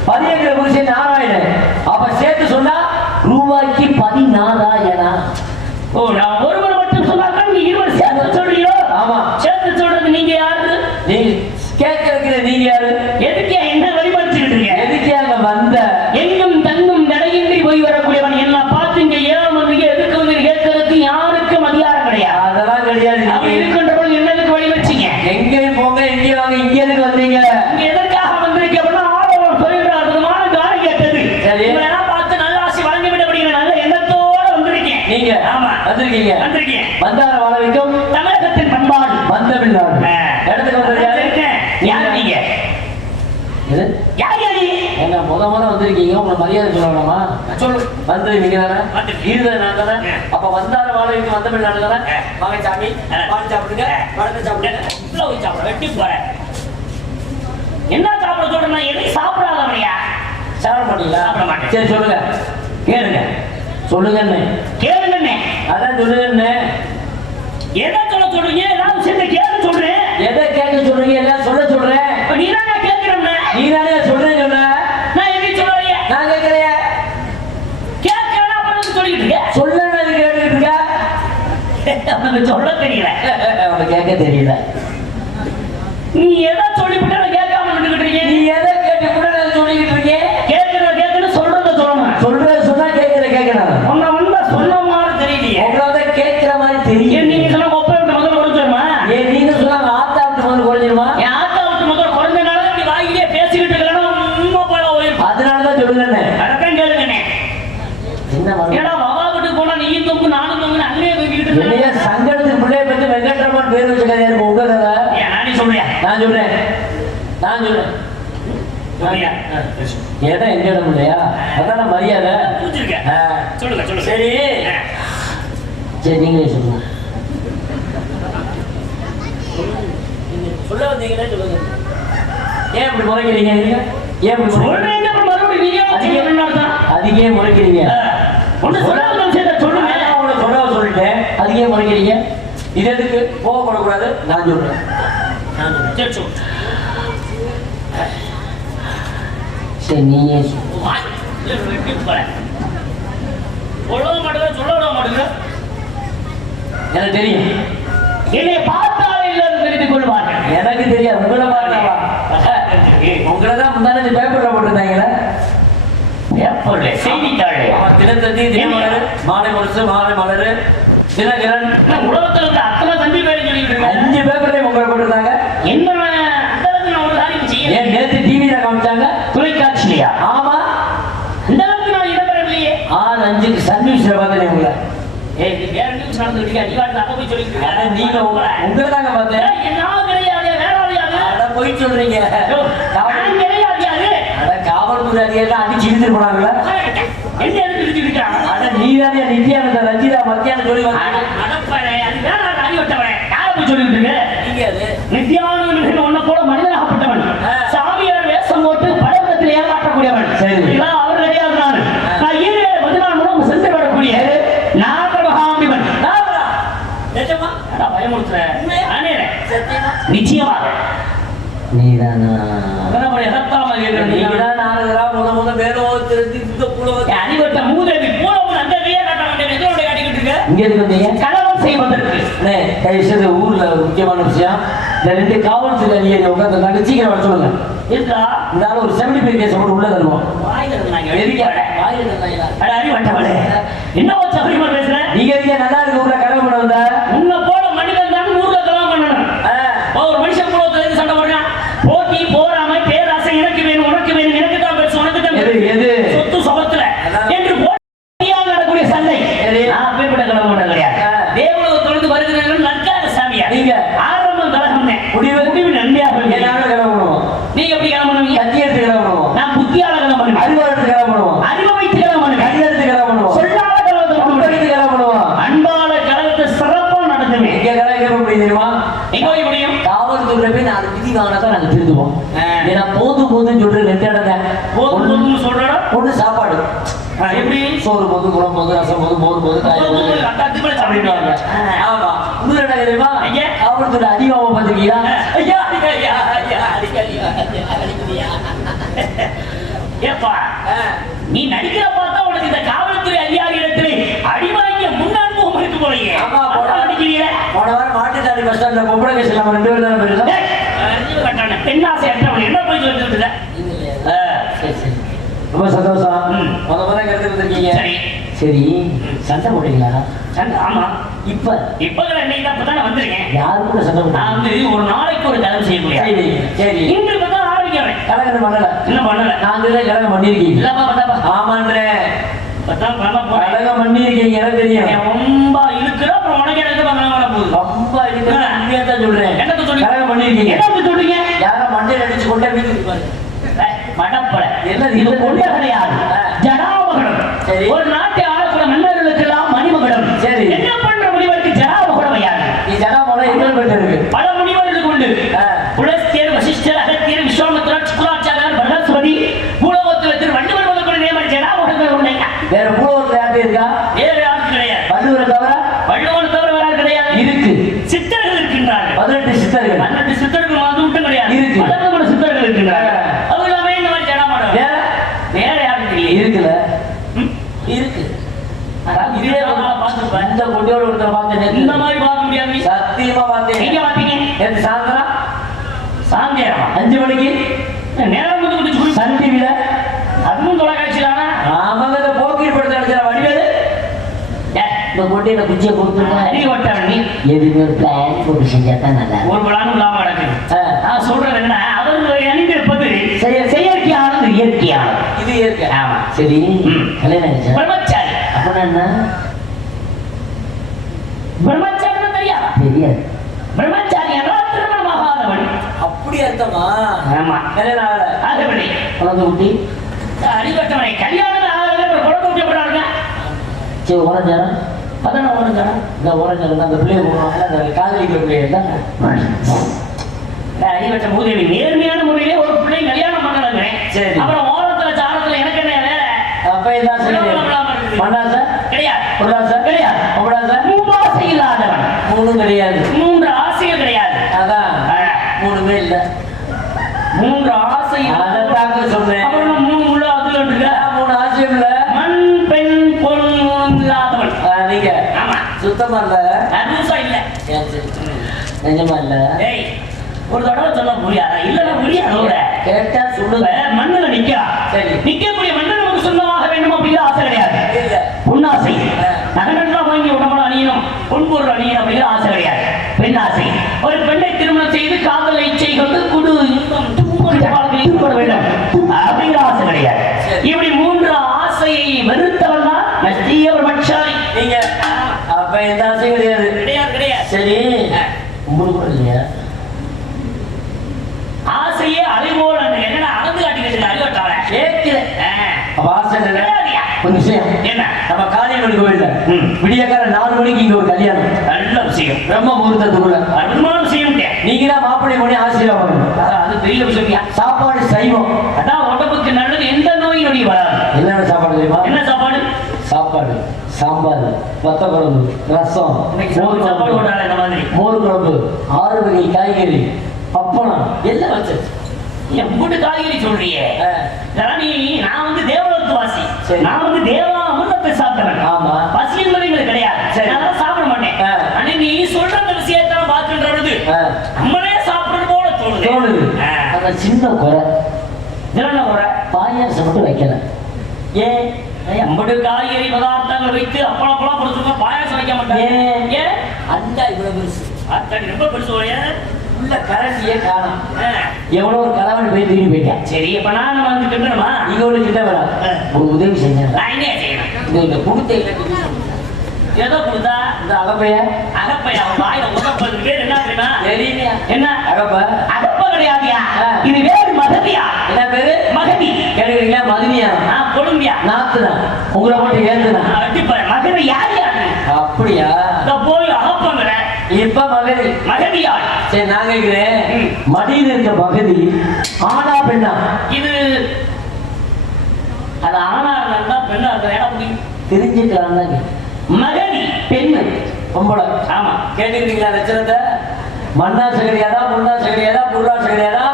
பதியங்கிற புருஷன் நாராயணன். அப்ப சேர்த்து சொன்னா ரூபாய்க்கு 14,000. ஓ, நான் ஒருவர் மட்டும் சொன்னாக்கா நீ இருவர் சேர்த்து சொல்றீங்க. ஆமா, சேர்த்து சொல்றது நீங்க யாரு? நீங்க கேட்கிற நீங்க யாரு? எதுக்கே என்ன வழிபடுத்திட்டு இருக்கீங்க? எதுக்கே அங்க வந்த? எங்கும் தங்கும் தடையின்றி போய் வரக்கூடியவன் எல்லாம் பார்த்து இங்க ஏன் வந்து எதுக்கு வந்து கேட்கறதுக்கு யாருக்கும் அதிகாரம் கிடையாது. அதெல்லாம் கிடையாது. அப்படி இருக்கின்றவர்கள் என்னதுக்கு வழி வச்சீங்க? எங்கேயும் போங்க, எங்கேயும் வாங்க, இங்க எதுக்கு வந்தீங்க? இங்க எதற்காக வந்திருக்க அப்படின்னா ஆடவர் சொல்கிற அற்புதமான காலம் கேட்டது. சரி, இதெல்லாம் பார்த்து நல்ல ஆசை வழங்கி விட அப்படிங்கிற நல்ல எண்ணத்தோட வந்திருக்கேன். நீங்க ஆமா வந்திருக்கீங்க. வந்தார வாழ வைக்கும் தமிழகத்தின் பண்பாடு வந்தமிழ்நாடு இடத்துக்கு வந்திருக்காரு. யார் நீங்க? யார் யாரு? என்ன முத வந்திருக்கீங்க, உங்களை மரியாதை சொல்லணுமா? சொல்லு. வந்து நீங்க தானே ஈடுதான் நான் தானே. அப்ப வந்தார வாழ வைக்கும் வந்தமிழ்நாடு தானே. வாங்க சாமி, வாங்க சாப்பிடுங்க, வளர்ந்து சாப்பிடுங்க. சாப்பிட வெட்டி போறேன். என்ன சாப்பிட சொல்றேன்? எதையும் சாப்பிடாதவனையா? சாப்பிட மாட்டீங்களா? சாப்பிட மாட்டேன். சரி சொல்லுங்க, கேளுங்க. சொல்லுங்கன்னு கேளுங்கண்ணே. அதான் சொல்லுங்கன்னு. எதை சொல்ல சொல்றீங்க? எல்லாரும் சேர்ந்து கேட்க சொல்றேன். எதை கேட்க சொல்றீங்க? எல்லாம் சொல்ல சொல்றேன். நீ தான் கேட்கிறேன். நீ தானே சொல்றேன்னு சொன்ன. நான் எப்படி சொல்றேன்? நான் கேட்கலையே. கேட்கறேன் அப்புறம் சொல்லிட்டு இருக்கேன். சொல்ல கேட்டுக்கிட்டு இருக்க. அவனுக்கு சொல்ல தெரியல, அவனுக்கு கேட்க தெரியல. நீ எதை சொல்லிவிட்டு கேட்காம நின்றுகிட்டு இருக்கீங்க? நீ எதை கேட்டு கூட நான் சொல்லிக்கிட்டு இருக்கேன். கேட்கணும் சொல்றத சொல்லணும். சொல்றத சொன்னா கேட்கணும். உன்னை வந்தா சொன்ன மாதிரி தெரியலையே. உங்களை கேட்கிற மாதிரி தெரியும். நீங்க சொன்ன ஒப்பை விட்டு முதல்ல குறைஞ்சிருமா? ஏன் நீங்க சொன்னாங்க ஆத்தா விட்டு முதல்ல குறைஞ்சிருமா? என் ஆத்தா விட்டு முதல்ல குறைஞ்சனால இப்படி வாயிலே பேசிக்கிட்டு இருக்கலாம். உண்மை போல போயிருக்கும். அதனாலதான் சொல்லுங்கண்ணே. அடக்கம் கேளுங்கண்ணே. ஏடா பாபா வீட்டுக்கு போனா நீயும் தொங்கு நானும் தொங்கு அங்கேயே தூக்கிட்டு இல்லையா? சங்கடத்துக்கு பிள்ளைய பத்தி வெங்கட்ரமன் பேர் வச்சுக்காது. எனக்கு உங்க கதை. நானே சொல்றியா? நான் சொல்றேன். இடம் எங்க இடம் இல்லையா? அதான் மரியாதை. சொல்லுங்க. சரி சரி, நீங்களே சொல்லுங்க. சொல்ல வந்தீங்களே சொல்லுங்க. ஏன் இப்படி முறைக்கிறீங்க? ஏன் இப்படி சொல்றீங்க? அப்புறம் மறுபடியும் அதுக்கே முறைக்கிறீங்க? ஒண்ணு சொல்ல சொல்லுங்க. உங்களை சொல்ல சொல்லிட்டேன், அதுக்கே முறைக்கிறீங்க. இது எதுக்கு? கோவப்படக்கூடாது. நான் சொல்றேன். சரி, நீயே எனக்கு தெரியும். என்னை பார்த்தாலே எல்லாரும் தெரிந்து கொள்வார்கள். எனக்கு தெரியாது. உங்களை பார்த்தாவா? உங்களை தான் முந்தானது பேப்பர்ல போட்டிருந்தாங்களே. பேப்பர்ல செய்தித்தாள். தினத்தந்தி, தினமலர், மாலை முரசு, மாலை மலர், தினகரன், உலகத்தில் இருந்த அத்தனை தம்பி பேரை சொல்லிட்டு 5 பேப்பர்லயும் உங்களை போட்டிருந்தாங்க. என்ன அந்த அளவுக்கு நான் ஒரு காரியம் செய்ய. ஏன் நேற்று டிவியில காமிச்சாங்க? தொலைக்காட்சியா? ஆமா. இந்த அளவுக்கு நான் இடம்பெறவில்லையே. 6-5 சர்வீஸ்ல பார்த்தேன் உங்களை. ஏய், நீ வேற நியூஸ் நடந்துட்டு இருக்க. நீ வாட்டு அங்க போய் சொல்லிட்டு இருக்க. நீங்க உங்களை தாங்க பார்த்தேன். நான் கிடையாது, வேற ஆளியாது. அட போய் சொல்றீங்க. நான் கிடையாது. அட காவல்துறை அதிகாரிலாம் அடிச்சு இழுத்துட்டு போனாங்களா? என்ன எடுத்து இருக்கான்? அட நீ தானே நித்யானந்த ரஞ்சிதா மத்தியானம் சொல்லி வந்தாங்க. அடப்பாரே, அது வேற அறிவட்டவன். யாரை போய் சொல்லிட்டு இருக்க? நீங்க அது நித்யானந்தன் உன்னை போல மனிதனாகப்பட்டவன். சாமியார் வேஷம் போட்டு படத்தில் ஏமாற்றக்கூடியவன். சரி, அவர் கிடையாது. நான் ஈரேழு 14 முறை சென்று விடக்கூடிய நாகமகாமிவன். நிஜமா? பயமுறுத்துற நிச்சயமாக நீதானா? அடிவட்ட மூதேவி பூரவன் அந்த காட்டிக்கிட்டு இருக்க. இங்க இருக்கு வந்தீங்க கலவரம் செய்வதற்கு. தயவுசெய்து ஊர்ல ஒரு முக்கியமான விஷயம். இந்த 2 காவல்துறை அதிகாரி உட்காந்து சீக்கிரம் வர சொல்லுங்க. இந்த ஒரு 75 கேஸ் போட்டு உள்ள தருவோம். என்ன சபரிமா பேசுற? நீங்க இருக்க நல்லா இருக்கு. ஊர்ல கடமை பண்ண வந்த உன்னை போல மனிதன் தான் ஊர்ல கலவரம் பண்ணணும். ஒரு மனுஷன் கூட சண்டை போடுறான். போட்டி போறாம பேராசை எனக்கு வேணும், உனக்கு வேணும், எனக்கு தான் பேசு, உனக்கு தான் எது சொத்து சொகத்துல என்று போட்டியாக நடக்கூடிய சண்டை. நான் அப்பேற்பட்ட கலவரம் பண்ண கிடையாது. தேவலோகத்திலிருந்து வருகிறேன் நற்காக சாமியா. நீங்க ஆரம்பம் கலகம் முடிவு நன்மையாக. கடமை பண்ணுவோம். நீங்க எப்படி கலகம் பண்ணுவீங்க? கத்தி எடுத்து கடமை பண்ணுவோம். நான் புத்தியால கலகம் பண்ணுவேன். அறிவாளர் எடுத்து கடமை பண்ணுவோம். அறிவை வைத்து கலகம் பண்ணுவேன். கடி எடுத்து கடமை பண்ணுவோம். சொல்லாத கலகத்தை கடமை பண்ணுவோம். அன்பால கலகத்தை சிறப்பா நடத்துவேன். எங்க கடமை எப்படி தெரியுமா? எங்க போய் முடியும்? காவல்துறை போய் 4 விதி வாங்கினா நாங்க திருந்துவோம். ஏன்னா போதும் போதுன்னு சொல்றது 2 இடம். போதும் சொல்றா. ஒண்ணு சாப்பாடு. எப்படி? சோறு போது, குழம்பு போது, ரசம் போது, மோர் போது, காய் போது சாப்பிடுவாங்க. ஆமா. இன்னொரு இடம் தெரியுமா? காவல்துறை அதிகமாக பார்த்துருக்கீங்களா? ஏப்பா நீ நடிக்கிற பார்த்தா உனக்கு இந்த காவல்துறை அதிகாரி இடத்துல அடிவாங்கிய முன் அனுபவம் இருக்கு போலயே. ஆமா, நடிக்கிறீங்க. போன வாரம் மாட்டுத்தாடி பஸ் ஸ்டாண்ட்ல பொம்பளை கேஸ் நம்ம 2 பேரும் தானே போயிருந்தோம். அறிவு கட்டான பெண்ணாசை அற்றவன் என்ன போய் சொல்லிட்டு சரி சரி, ரொம்ப சந்தோஷம். முத கருத்து வந்திருக்கீங்க. சரி சரி, சண்டை போட்டீங்களா? சண்டை? ஆமா. இப்ப இன்னைக்கு தான் வந்திருக்கேன். யாரு கூட சண்டை போட்டீங்க? நான் வந்து ஒரு நாளைக்கு ஒரு கலகம் செய்ய முடியாது. சரி, இன்று தான் ஆரம்பிக்கிறேன். கலகம் பண்ணல. இன்னும் பண்ணல. நான் கலகம் பண்ணிருக்கீங்க. இல்லப்பா பண்ணப்பா. ஆமான்றேன். கலகம் கலகம் பண்ணிருக்கீங்க, எனக்கு தெரியும். ரொம்ப இழுக்கிற அப்புறம் உனக்கு எனக்கு பண்ண போகுது. ரொம்ப இனிமையாத்தான் சொல்றேன். என்னது சொல்லி கலகம் பண்ணிருக்கீங்க. என்ன சொல்றீங்க? யாரோ மண்டையில் அடிச்சு கொண்டே வீட்டுக்கு பாரு. மடப்பட என்னது இது இது? கொண்ட கிடையாது. ஜடாமகுடம். சரி. ஒரு நாட்டை ஆளக்கூடிய மன்னர்களுக்கெல்லாம் மணிமகுடம். சரி. என்ன பண்ற முனிவருக்கு ஜடாமகுடம் ஐயா? நீ ஜடாமகுடம் இன்னொரு பேர் இருக்கு. பல முனிவர்கள் உண்டு. புலஸ்தியர், வசிஷ்டர், அகத்தியர், விஸ்வாமித்திரர், சுக்ராச்சாரியர், பரதஸ்வதி, பூலோகத்தில் திருவள்ளுவர் முதற்கொண்டு நியமன ஜடாமகுடங்கள் உண்டு. வேற பூலோகத்தில் யாரு இருக்கா? வேறு யாரும் கிடையாது. வள்ளுவரை தவிர? வள்ளுவன் தவிர வேற கிடையாது. இருக்கு. சித்தர்கள் இருக்கின்றார்கள். 18 சித்தர்கள். 18 சித்தர்கள் அது மட்டும் கிடையாது. இருக்கு. 13 சித்தர்கள் இருக்கின்றார்கள். அது எல்லாமே இந்த மாதிரி ஜடாமகுடம். வேற வேற யாரும் தெரியல. இருக்குல்ல? இருக்கு. இதே பார்த்துருப்பேன். இந்த கொண்டியோட ஒருத்தர் பார்த்தேன். இந்த மாதிரி பார்க்க முடியாது. சத்தியமா பார்த்தேன். எங்க பார்த்தீங்க? நேற்று சாயந்தரம் சாயந்தரம் 5 மணிக்கு நேரம் வந்து சன் டிவில. அதுவும் தொலைக்காட்சியிலானா? ஆமாங்க, இந்த போக்கீர் படத்தை நடிச்ச வடிவேலு இந்த கொண்டையில குச்சியை கொடுத்துருக்காங்க. எதுவுமே ஒரு பிளான் போட்டு செஞ்சா தான் நல்லா ஒரு பிளானும் இல்லாம நடக்குது. நான் சொல்றது என்ன, அவர்கள் அணிந்திருப்பது இருக்கும். செயற்கையானது இயற்கையானது. இது இயற்கை. ஆமா. சரி, கல்யாணம் ஆயிடுச்சா? பிரம்மச்சாரி. அப்படின்னா என்ன? பிரம்மச்சாரி தெரியாதா? தெரியாது. பிரம்மச்சாரி என்றால் திருமணமாகாதவன். அப்படி அர்த்தமா? ஆமா. கல்யாணம் ஆகல. ஆகவில்லை. குழந்தை குட்டி அடிபட்டவனை கல்யாணம் ஆகாத குழந்தை ஊட்டப்படுறாங்க. சரி, ஓரஞ்சாரம் அதான் ஓரஞ்சாரம். இந்த ஓரஞ்சாரம் அந்த பிள்ளைய போடுவாங்க, அந்த காதலிக்கிற பிள்ளைய தான். அடிபட்ட மூதேவி நேர்மையான முறையிலே ஒரு பிள்ளை கல்யாணம் பண்ணலாங்க. சரி. அப்புறம் ஓரத்துல சாரத்துல எனக்கு என்ன வேலை? அப்ப இதான் சரி. மண்ணாசை கிடையாது. பொருளாசை கிடையாது. பொருளாசை மூவாசை இல்லாதவன். 3 கிடையாது. 3 ஆசைகள் கிடையாது. அதான் 3மே இல்ல. 3 ஆசை அதான் சொன்னேன். அப்புறம் 3 உள்ள அதுல இருக்கு. 3 ஆசையும் இல்ல. மண் பெண் பொன் இல்லாதவன். நீங்க ஆமா. சுத்தமா இல்ல. அதுசா இல்ல. நிஜமா இல்ல. ஏய், ஒரு தடவை சொல்ல புரியாதா? இல்லன்னா புரியாது. கேட்டா சொல்லுங்க. மண்ணுல நிக்கா. சரி. நிக்கக்கூடிய மண்ணு நமக்கு சொந்தமாக வேண்டும் அப்படிங்கிற ஆசை கிடையாது. இல்ல. பொன்னாசை. நகரெல்லாம் வாங்கி உடம்புல அணியணும், பொன்பொருள் அணியணும் அப்படிங்கிற ஆசை கிடையாது. பெண் ஆசை. ஒரு பெண்ணை திருமணம் செய்து காதல் இச்சை கொண்டு குடு இன்பம் துன்பம் வாழ்க்கையில் ஈடுபட வேண்டும் அப்படிங்கிற ஆசை கிடையாது. இப்படி 3 ஆசையை வெறுத்தவன் தான் நஷ்டிய பிரம்மச்சாரி. நீங்க அப்ப எந்த ஆசையும் கிடையாது. கிடையாது கிடையாது. சரி, உங்களுக்கு கூட இல்லையா? ஆசையே அலைவோல் என்ன அளந்து காட்டிக்கிட்டு அறிவட்டாவ கேட்கிறேன். அப்ப ஆசை இல்ல. கிடையாதுயா. ஒரு விஷயம், என்ன? நம்ம காளியம்மன் கோயில்ல விடியக்கார 4 மணிக்கு இங்க ஒரு கல்யாணம். நல்ல விஷயம். பிரம்ம முகூர்த்தத்துக்குள்ள அற்புதமான விஷயம். நீங்க தான் மாப்பிள்ளை பண்ணி ஆசீர்வாதம். அது பெரிய விஷயம்யா. சாப்பாடு சைவம். அதான் உடம்புக்கு நல்லது, எந்த நோய் நொடி வராது. என்னென்ன சாப்பாடு தெரியுமா? என்ன சாப்பாடு? சாப்பாடு, சாம்பார், வத்த குழம்பு, ரசம், இன்னைக்கு மோர் சாப்பாடு குழம்பு, போட்டாங்க இந்த மாதிரி. மோர் குழம்பு, 6 வகை காய்கறி, பப்பளம் எல்லாம் வச்சு. எம்புட்டு காய்கறி சொல்றியே. இதெல்லாம் நான் வந்து தேவலோகத்து வாசி. சரி. நான் வந்து தேவா அமிர்தத்தை சாப்பிட்டவன். ஆமா. பசி என்பது எங்களுக்கு கிடையாது. சரி. நான் அதெல்லாம் சாப்பிட மாட்டேன். ஆனா நீ சொல்ற அந்த விஷயத்தை பார்க்கின்ற பொழுது நம்மளே சாப்பிடுறது போல தோணுது. தோணுது. அந்த சின்ன குறை, இதெல்லாம் ஒரு பாயாசம் மட்டும் வைக்கல. ஏன் எம்புட்டு காய்கறி பதார்த்தங்கள் வைத்து அப்பளப்பளம் கொடுத்துருக்க பாயாசம் வைக்க மாட்டாங்க. ஏன்? அந்த இவ்வளவு பெருசு அத்தடி ரொம்ப பெருசு போலயே. உள்ள கரண்டியே காணும். ஆ. எவ்வளோ ஒரு கலவன் போய் தூக்கி போயிட்டான். சரி, இப்ப நான் வந்து திட்டணுமா? நீங்க ஒரு கிட்ட வரா ஒரு உதவி செஞ்சேன். நான் என்ன செய்யணும்? இந்த கொடுத்த ஏதோ கொடுத்தா இந்த அகப்பைய அகப்பை அவன் வாயில உதப்பது பேர் என்ன தெரியுமா? தெரியுமையா? என்ன அகப்ப அகப்ப கிடையாதியா? இது வேறு மகதியா? என்ன பேரு? மகதி. கேட்குறீங்களா? மதுமியா? கொழும்பியா? நாத்துதான். உங்களை போட்டு ஏத்துனா அடிப்பாரு. மகதி யார் யாரு? அப்படியா? இந்த போய் அகப்பங்கிற இப்ப மகதி. மகதி யார்? சரி, நான் கேட்கிறேன். மடியில் இருக்க மகதி ஆனா பெண்ணா? இது அது ஆணா இருந்தா பெண்ணா இருந்தா இடம் முடியும். தெரிஞ்சுக்கலாம் தான். மகதி பெண்ணு பொம்பளை. ஆமா. கேட்டுக்கிறீங்களா லட்சணத்தை? மண்ணாசை கிடையாதா, முன்னாசை கிடையாதா, புருளாசை கிடையாதா?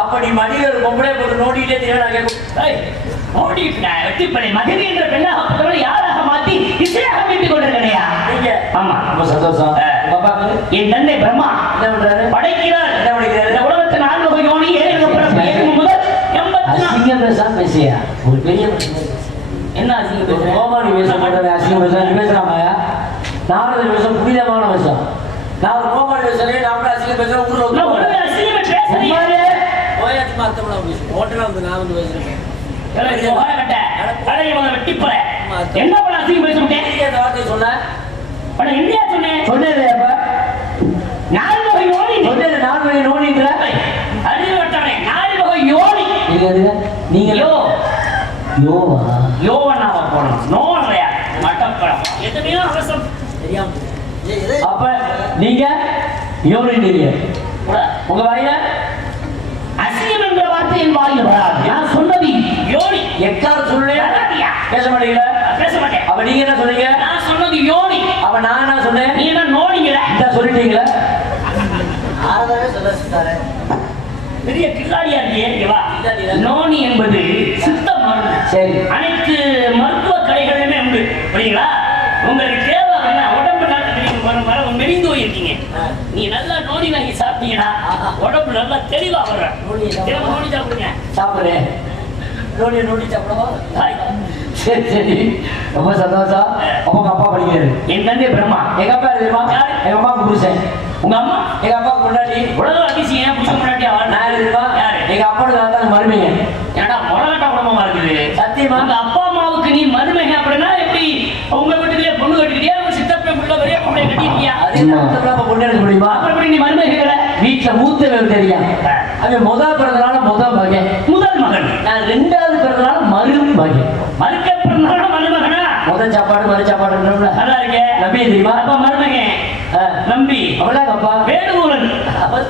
அப்ப அப்படி மடியில ஒரு பொம்பளை போட்டு நோண்டிட்டே தெரியும் நான் கேட்கும் வெட்டிப்படை மகதி என்ற பெண்ணாக யாராக மாத்தி இசையாக மீட்டுக் கொண்டிருக்கிறையா நீங்க ஆமா ரொம்ப சந்தோஷம் என் தந்தை பிரம்மா என்ன பண்றாரு படைக்கிறார் என்ன படிக்கிறாரு இந்த உலகத்தின் ஆன்மீக யோனி ஏழு பிறப்பு ஏழு முதல் 84 அசிங்கம் பேசாம பேசியா ஒரு பெரிய என்ன அசிங்கம் பேசுறேன் கோமாளி வேஷம் பண்றது அசிங்கம் வேஷம் பேசுறாமாயா நாரத வேஷம் புனிதமான வேஷம் நான் ஒரு கோமாளி வேஷம் நான் கூட அசிங்கம் பேசுறேன் ஊர்ல நான் ஒரு அசிங்கமே பேசுறேன் ஓயாச்சு அர்த்தம் பேசுறேன் ஹோட்டலா வந்து நான் வந்து பேசுறேன் வெட்டிப்பட என்ன பண்ண அசிங்கம் பேச விட்டேன் அந்த வார்த்தையை சொன்ன இந்தியா சொன்னேன் சொன்னது அப்ப நாலு வகை யோனி சொன்னது 4 வகை நோனின்ற அறிவு வட்டானே 4 வகை யோனி நீங்க யோ யோவா யோவனாவ போனோம் நோன்லையா மட்டப்படம் எதுவுமே அவசரம் தெரியாம அப்ப நீங்க யோனி நீங்க உங்க வாயில அசிங்கம் என்ற வார்த்தை என் வாயில் வராது நான் சொன்னது யோனி எக்கார சொல்லுங்க பேச மாட்டீங்களா பேச மாட்டேன் அப்ப நீங்க என்ன சொன்னீங்க நான் சொன்னது யோனி அப்ப நான் என்ன சொன்னேன் நீ என்ன நோடிங்கிற இந்த சொல்லிட்டீங்களா பெரிய கில்லாடியா இருக்கியே வா நோனி என்பது சித்த மருந்து சரி அனைத்து மருத்துவ கடைகளிலுமே உண்டு புரியுங்களா உங்களுக்கு தேவை என்ன உடம்பு நீங்க மெலிந்து போயிருக்கீங்க நீ நல்லா நோடி வாங்கி சாப்பிட்டீங்கன்னா உடம்பு நல்லா தெளிவா வர்ற நோடி சாப்பிடுங்க சாப்பிடுறேன் நோடி சாப்பிடவா சரி சரி ரொம்ப சந்தோஷம் அப்ப உங்க அப்பா படிக்கிறாரு என் தந்தை பிரம்மா எங்க அப்பா தெரியுமா எங்க அம்மா புருஷன் உங்க அம்மா எங்க அப்பா முன்னாடி உலக அதிசயம் புருஷ முன்னாடி நான் தெரியுமா யாரு எங்க அப்பாவுக்கு நான் தான் மருமைங்க ஏன்னா முரகட்ட குடும்பமா இருக்குது சத்தியமா உங்க அப்பா அம்மாவுக்கு நீ மருமகன் அப்படின்னா எப்படி உங்க வீட்டுலயே பொண்ணு கட்டிக்கிட்டியா உங்க சித்தப்ப பிள்ளை பெரிய பிள்ளை கட்டிக்கிட்டியா அதே நேரத்துல பொண்ணு எடுக்க முடியுமா அப்புறம் எப்படி நீ மருமகளை வீட்டுல மூத்தவர் தெரியும் அவன் முதல் பிறந்தனால முதல் மகன் முதல் மகன் நான் 2வது பிறந்தனால மருமகன் மறுக்க பிறந்தனால மருமகனா முதல் சாப்பாடு மறு சாப்பாடுன்றோம்ல நல்லா இருக்கே நம்பி தெரியுமா அப்பா மருமகன் நம்பி அவளா அப்பா வேடுகூரன் அவர்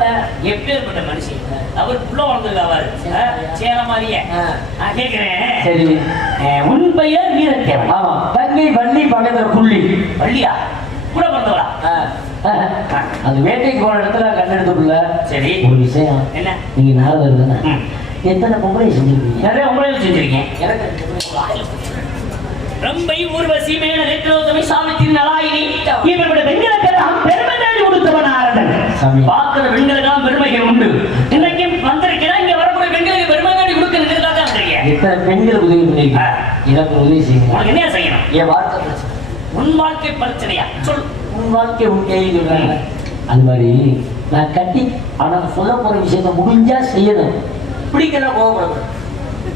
எப்பேற்பட்ட மனுஷன் அவர் புள்ள வளர்ந்தது அவர் சேர மாதிரியே நான் கேட்கிறேன் சரி உன் பெயர் வீரத்தேவன் ஆமா தங்கை வள்ளி பக்கத்துல புள்ளி வள்ளியா கூட பிறந்தவளா அந்த வேட்டைக்கு போன இடத்துல கண்ணெடுத்துக்குள்ள சரி ஒரு விஷயம் என்ன நீங்க நாரதர் தானே எத்தனை பொம்பளை செஞ்சிருக்கீங்க நிறைய உங்களை செஞ்சிருக்கேன் எனக்கு ரம்பை ஊர்வசி மேல நேற்றோதமை சாவித்திரி நலாயினி இவருடைய பெண்களுக்கெல்லாம் பெருமை தேடி கொடுத்தவன் ஆரடன் பார்க்கிற பெண்களுக்கெல்லாம் பெருமைகள் உண்டு இன்னைக்கு வந்திருக்கிறேன் இங்க வரக்கூடிய பெண்களுக்கு பெருமை தேடி கொடுக்கிறதுக்காக தான் வந்திருக்கேன் எத்தனை பெண்களுக்கு உதவி பண்ணிருக்கீங்க எனக்கு உதவி செய்யுங்க உனக்கு என்ன செய்யணும் என் வாழ்க்கை பிரச்சனை உன் வாழ்க்கை பிரச்சனையா சொல் உன் வாழ்க்கை உன் கையில் சொல்றாங்க அது மாதிரி நான் கட்டி ஆனா சொல்ல போற விஷயத்த முடிஞ்சா செய்யணும் பிடிக்கல கோவப்படக்கூடாது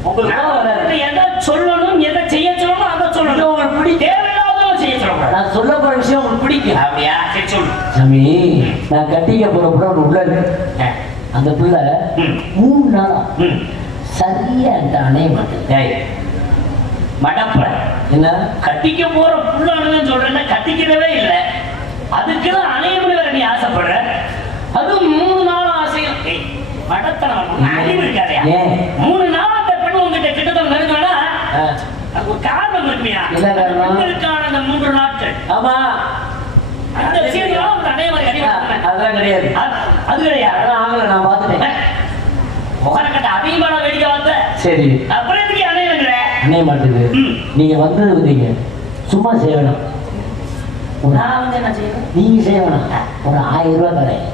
உங்களுக்கு கோவம் வராது எதை சொல்லணும் எதை செய்ய சொல்லணும் அதை சொல்லணும் உங்களுக்கு பிடி தேவையில்லாத செய்ய சொல்லக்கூடாது நான் சொல்ல போற விஷயம் உங்களுக்கு பிடிக்கும் அப்படியா சரி சொல்லு சாமி நான் கட்டிக்க போற புள்ள ஒரு உள்ள இருக்கு அந்த பிள்ளை 3 நாளா சரியா என்கிட்ட அணைய மாட்டேன் மடப்ப என்ன கட்டிக்க போற புள்ளன்னு சொல்றேன்னா கட்டிக்கிறதே இல்லை அதுக்குதான் அணையம்னு வேற நீ ஆசைப்படுற அதுவும் 3 நாள் ஆசையும் மடத்தனம் அறிவு இருக்காதையா 3 நாள் அந்த பெண் உங்ககிட்ட கிட்டத்தட்ட நெருங்கினா அது ஒரு காரணம் இருக்குமையா பெண்களுக்கான அந்த 3 நாட்கள் ஆமா அந்த விஷயத்துல அணைய மாதிரி அறிவு அதெல்லாம் கிடையாது அது கிடையாது அதெல்லாம் ஆகல நான் பார்த்துட்டேன் முகர கட்ட அதிகமான வேடிக்கை வந்த சரி அப்புறம் எப்படி அணையங்கிற அணைய மாட்டேது நீங்க வந்தது வந்தீங்க சும்மா செய்ய வேணாம் நான் வந்து என்ன செய்யணும் நீங்க செய்ய வேணாம் ஒரு 1000 ரூபாய் தரேன்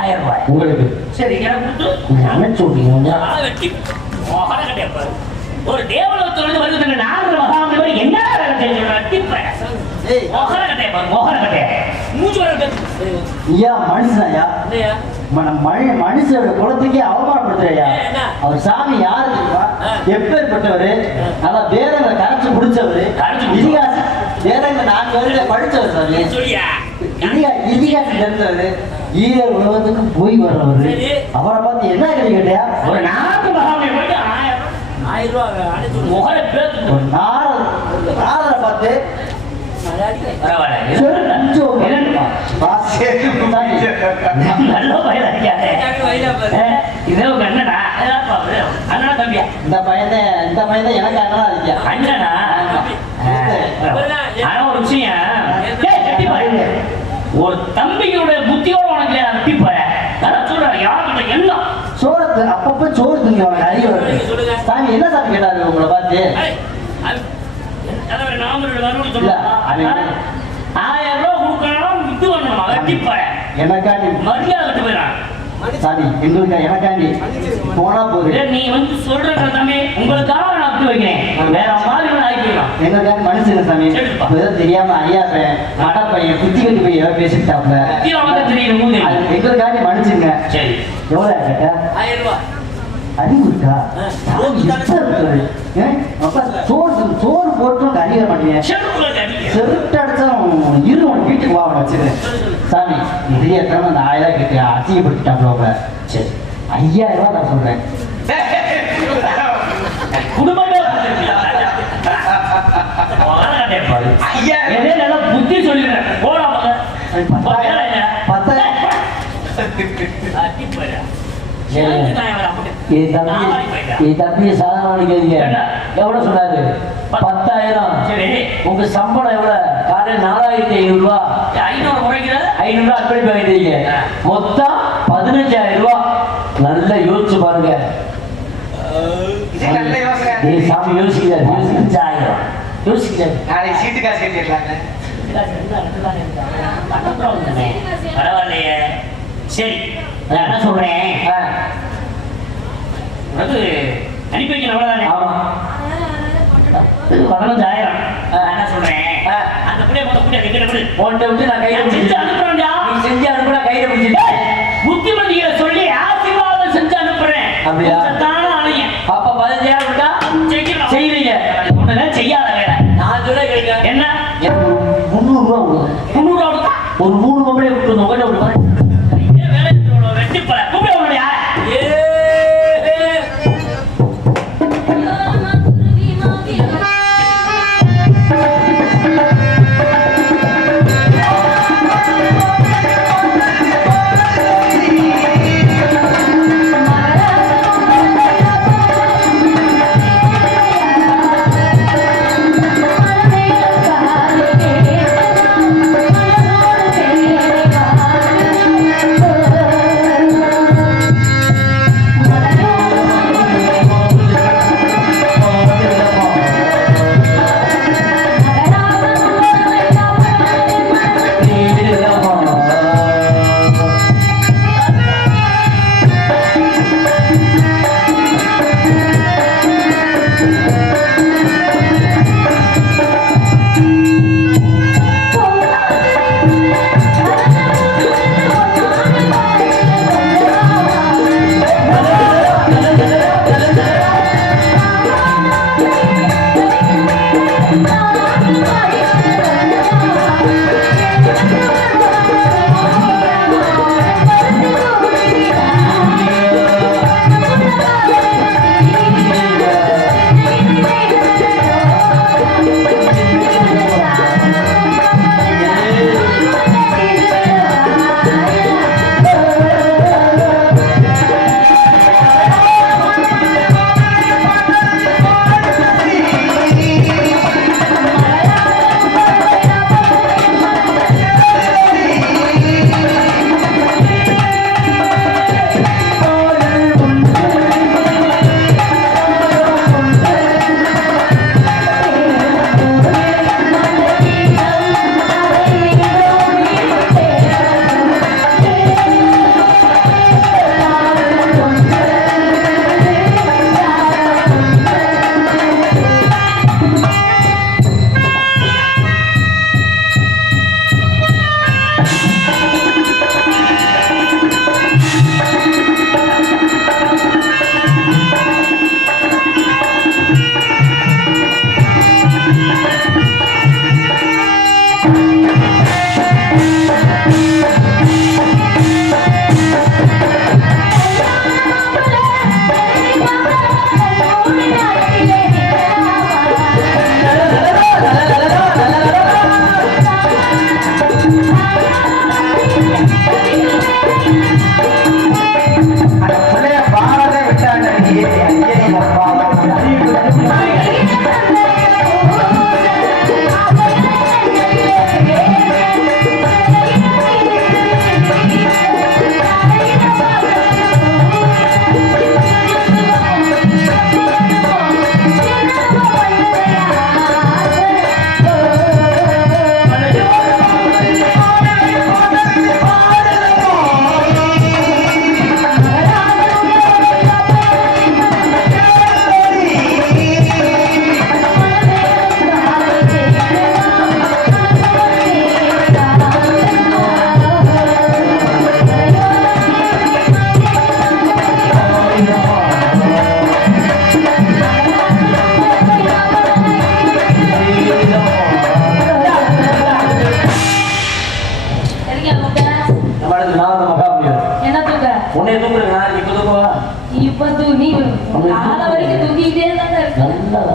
1000 ரூபாய் உங்களுக்கு சரி எனக்கு கொடுத்து கொஞ்சம் அணைச்சு விட்டீங்க கொஞ்சம் வெட்டி முகர கட்ட ஒரு தேவலோகத்திலிருந்து வருது நாரத மகாமணி மாதிரி என்ன வேலை செய்ய முகர கட்டைய முகர கட்டைய மூச்சு வர ஐயா மனுஷனாயா இல்லையா மனுஷோட குலத்துக்கே அவமானப்படுத்துறையா என்ன? அவர் சாமி யாரு தெரியுமா எப்பேற்பட்டவரு நல்லா வேதங்களை கரைச்சு முடிச்சவரு கரைச்சு முடிச்சவரு. இதிகாசம் வேதங்களை 4 வருடம் படிச்சவர் சாமி சொல்லியா இதிகாசம் தெரிஞ்சவரு ஈரர் உலகத்துக்கு போய் வர்றவரு சரி. அவரை பார்த்து என்ன கேட்டியா ஒரு நாரத மகாமணி போயிட்டு 1000 ரூபாய் அனுப்பிச்சு முகர பேத்து ஒரு நாரரை பார்த்து பரவாயில்ல கொஞ்சம் நல்ல பயில இருக்காரு இதோ கண்ணனா அண்ணா தம்பியா இந்த பையன் தான் எனக்கு அண்ணனா இருக்கியா அண்ணனா ஆனா ஒரு விஷயம் கட்டி பாரு ஒரு தம்பியோட புத்தியோட உனக்கு கட்டி பாரு சொல்ற யாருக்கு என்ன சோழ அப்பப்ப சோறு திங்க உனக்கு அறிவு வருது. சாமி என்ன சாமி கேட்டாரு உங்களை பார்த்து? இல்ல, அவன் 1000 ரூபா கொடுக்கணும் இது பண்ணணும் வெட்டிப்பாரு எனக்காண்டி மரியாதை கட்டு போயிடான். சாமி எங்களுக்கு எனக்காண்டி போனா போகுது. நீ வந்து சொல்ற தம்பி உங்களுக்காக நான் விட்டு வைக்கிறேன். வேற மாதிரி ஆகிக்கலாம் எங்களுக்காண்டி மனுஷங்க சாமி. அப்பதான் தெரியாம ஐயா மட பையன் குத்தி கட்டி போய் ஏதோ பேசிட்டாப்ல. தெரியும் எங்களுக்காண்டி மனுஷங்க. சரி எவ்வளவு கேட்ட? 1000 ரூபா அறிவு இருக்கா? சோறு போட்டும் அறிய மாட்டீங்க. செருட்டு அடிச்சா இரு உனக்கு வீட்டுக்கு வாங்க வச்சுரு. சாமி தெரியாதவங்க அந்த 1000 கேட்டு அசிங்கப்படுத்திட்டாங்க. சரி 5000 ரூபா நான் சொல்றேன். குடும்பமே நல்லா புத்தி சொல்லிடுறேன். போடாம 10,000 தம்பி சாதாரண எவ்வளவு சொன்னாரு? 10,000. சரி உங்க சம்பளம் எவ்வளவு? காலையில் 4,500 ரூபா. 500 குறைக்கிற 500 ரூபா அட்வைட் பண்ணிட்டீங்க. மொத்தம் 15,000 ரூபா. நல்லா யோசிச்சு பாருங்க. சாமி யோசிக்கிறார். 15,000 யோசிக்கிறார். நாளைக்கு சீட்டு காசு கட்டிடலாங்க. பரவாயில்லையே. சரி நான் என்ன சொல்றேன், அதாவது அனுப்பி வைக்கணும் அவ்வளவுதானே. ஆமா 15,000. நான் என்ன சொல்றேன், அந்த புள்ளைய கூட எங்கிட்ட விடு. உன்கிட்ட விட்டு நான் கையில செஞ்சு அனுப்புறேன்டா. நீ செஞ்சு அனுப்புனா கையில பிடிச்சிட்டேன். புத்திமதிகளை சொல்லி ஆசீர்வாதம் செஞ்சு அனுப்புறேன். அப்படியா? தானே அணைய அப்ப 15,000 விட்டா செய்வீங்க. ஒண்ணுதான் செய்யாத வேலை. நான் சொல்ல கேட்க என்ன, எனக்கு 300 ரூபா கொடுங்க. 300 ரூபா கொடுத்தா ஒரு 3 மொபைலே விட்டு உங்கள்கிட்ட விடுவேன். வேலை வெட்டி போல கூப்பிட முடியா?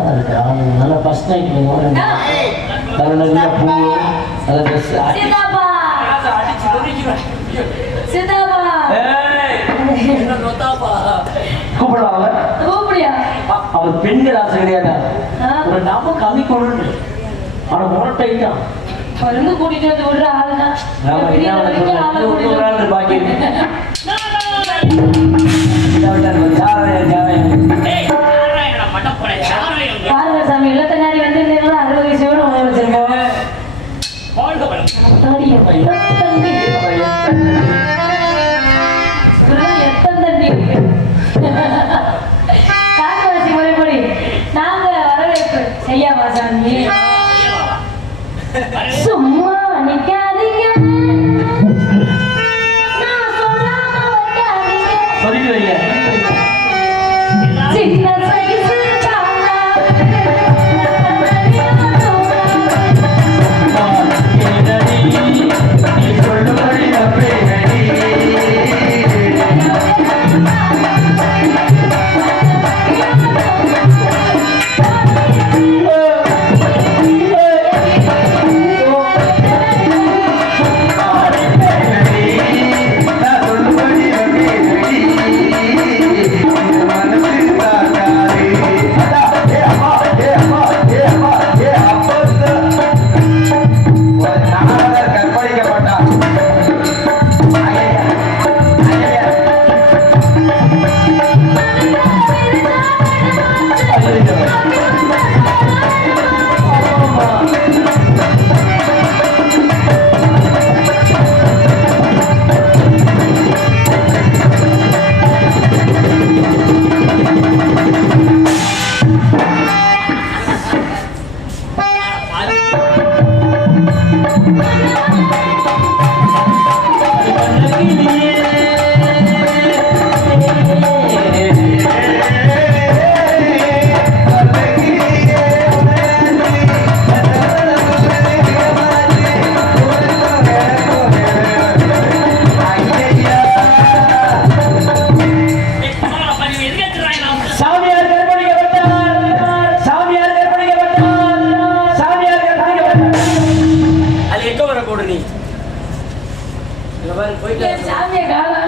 தான் இருக்கு. அவங்க நல்லா ஃபர்ஸ்ட் நைட் நல்ல நல்ல பூ நல்ல ட்ரெஸ் சித்தாப்பா அடிச்சு நொறுக்கிறேன். சித்தாப்பா என்ன நொத்தாப்பா கூப்பிடலாம் அவன். கூப்பிடியா அவர் பெண்கள் ஆசை கிடையாது. ஆ. ஒரு நாம கம்மி கொண்டு அவனை முரட்டைட்டான். பருந்து கூட்டிட்டு வந்து விடுற ஆளுனா நாம என்ன வெளியில அவனை வரைக்கும் ஆளை சொல்ல, கூட்டிட்டு இன்னும் ஒரு நாள் பாக்கி இருக்கு. பாருங்க சாமி இல்லத்தனாரி வந்து 60 வயசோட உணவு வச்சிருக்கோம் எத்தந்தண்டி காட்டுவாசி முறைப்படி நாங்க வரவேற்பு செய்யாமா சாமி சும்மா நிக்காதீங்க நான் சொல்லாம வைக்காதீங்க சொல்லிட்டு வைங்க. சின்ன சைஸு தானா நீ சொல்லுபடி தப்பேனடி. சாமியார் கற்பழிக்கப்பட்டார். சாமியார் கற்பழிக்கப்பட்டார். சாமியார் கற்பழிக்கப்பட்டார். அது எங்க வர போடு நீ இங்க பாரு போயிட்டு என் சாமியை காணோம்.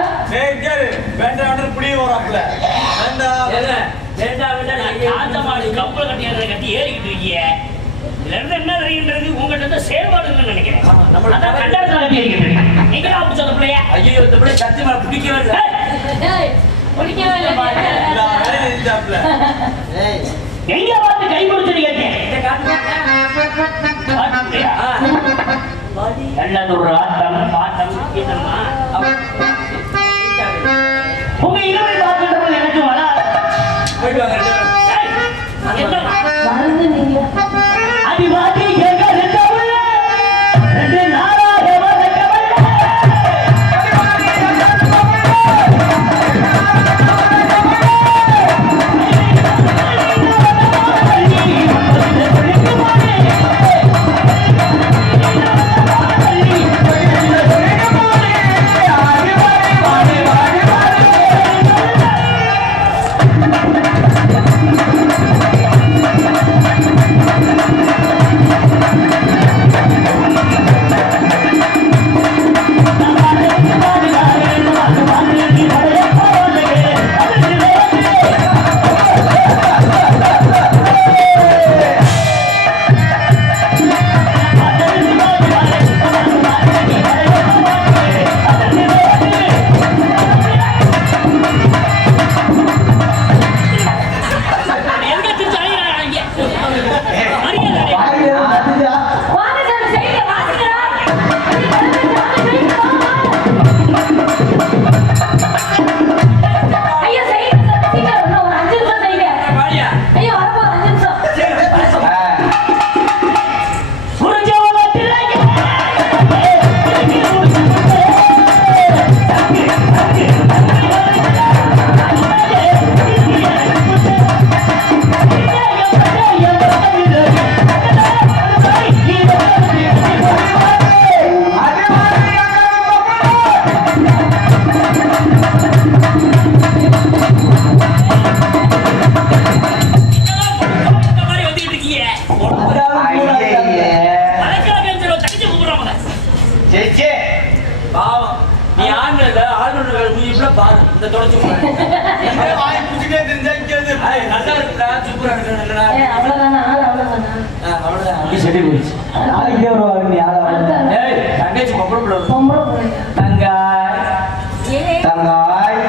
கப்பல் கட்டி ஏறிக்கிட்டு இருக்கீங்க. இதுல இருந்து என்ன தெரியுன்றது உங்ககிட்ட இருந்து செயல்பாடுன்னு நினைக்கிறேன். நம்மள அதான் கண்டத்துல கட்டி ஏறிக்கிட்டு இருக்கீங்க. நீங்க தான் அப்படி சொன்ன பிள்ளையா? ஐயோ இந்த பிள்ளை சத்தியமா பிடிக்கவே இல்லை. டேய், பிடிக்கவே இல்லை. எங்க பார்த்து கை கொடுத்து கேட்டேன். இந்த காட்டுங்க. நல்லது ஒரு ஆட்டம் பாட்டம் கீதமா. உங்க இரவை பார்க்கின்ற எனக்கு வர போயிட்டு வாங்க ரெண்டு பேரும். மறந்து நீங்க அடிவாதி கேட்க ரெண்டவுள்ள ரெண்டு நாளாக வளர்க்கவல்ல. ஐயோ பாரு இந்த தொடச்சு வாய் புடிச்சிட்டே தெரிஞ்சா கேது நல்லா இருக்குடா சூப்பரா இருக்குடா அவ்வளவுதானா அவ்வளவுதானா அவ்வளவுதான் அப்படி செடி போயிடுச்சு நாளைக்கே வருவாங்க யாரும் ஏய் தங்கச்சி பொம்பளை பொம்பளை பிள்ளைங்க தங்காய் தங்காய்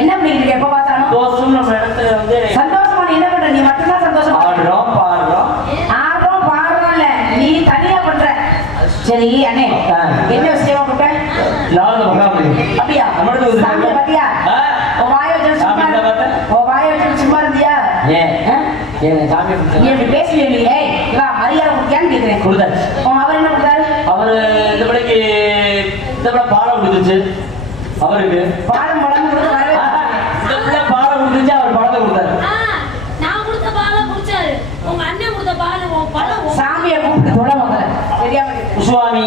என்ன பண்ணிட்டு எப்ப பார்த்தாலும் தோசம் நம்ம இடத்துல வந்து சந்தோஷமா நீ என்ன பண்ற? நீ மட்டும்தான் சந்தோஷமா ஆடுறோம் பாடுறோம் ஆடுறோம் பாடுறோம் இல்ல நீ தனியா பண்ற. சரி அண்ணே என்ன விஷயமா கூப்பிட்ட? நாலு முகாமி அப்படியா? சாமி பாத்தியா? உன் வாயை வச்சு சும்மா உன் வாயை வச்சு சும்மா இருந்தியா? ஏன் சாமி நீ எப்படி பேசுவீங்க? நீ ஏய் வா மரியாதை கொடுத்தியான்னு கேட்கிறேன். கொடுத்தாரு. அவர் என்ன கொடுத்தாரு? அவரு இந்த படைக்கு இந்த படம் பாடம் கொடுத்துச்சு அவருக்கு பாடம் படம் கொடுத்து வரவே இந்த பிள்ளை பாடம் கொடுத்துச்சு அவர் படத்தை கொடுத்தாரு. நான் கொடுத்த பாலை குடிச்சாரு உங்க அண்ணன் கொடுத்த பாலை பழம் சாமியை கூப்பிட்டு தொட முதல்ல தெரியாம சுவாமி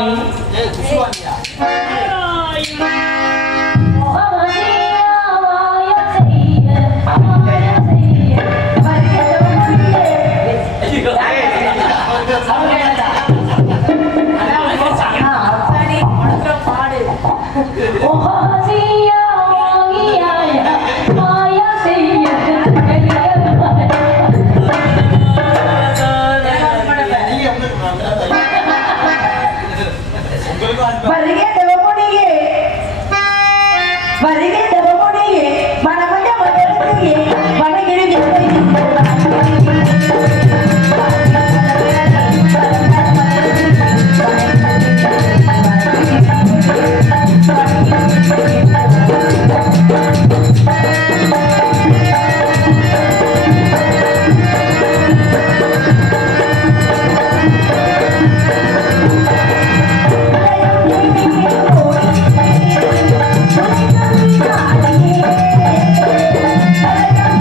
Thank you.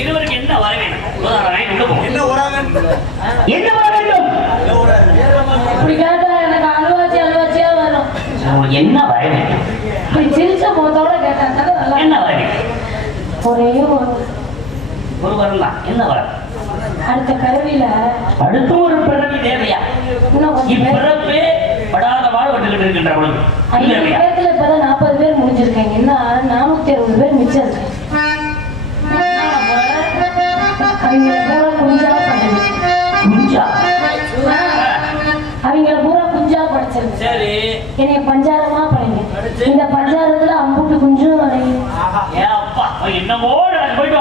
இருவருக்கு என்ன வர வேண்டும்? என்ன வராங்க? என்ன வர வேண்டும்? இப்படி கேட்டா எனக்கு அழுவாச்சியா வரும். உங்களுக்கு என்ன வர வேண்டும்? இப்படி சிரிச்ச முகத்தோட கேட்டா தானே நல்லா என்ன வர வேண்டும்? ஒரே ஒரு ஒரு வரம் தான். என்ன வரம்? அடுத்த கருவியில அடுத்த ஒரு பிறவி தேவையா? இன்னும் கொஞ்சம் பேர் இப்பிறப்பே படாத வாழ்ந்துகிட்டு இருக்கின்ற பொழுது 50 பேர்த்துல இப்பதான் 40 பேர் முடிஞ்சிருக்காங்க. இன்னும் 460 பேர் மிச்சம் இருக்கு. அவங்க பூரா குஞ்சா பண்ணுது. குஞ்சா? அவங்க பூரா குஞ்சா படிச்சிருக்கு. சரி. என்னைய பஞ்சாரமா பண்ணுங்க. இந்த பஞ்சாரத்துல அம்புட்டு குஞ்சும் வரையும். ஏன் அப்பா என்னமோ போயிட்டு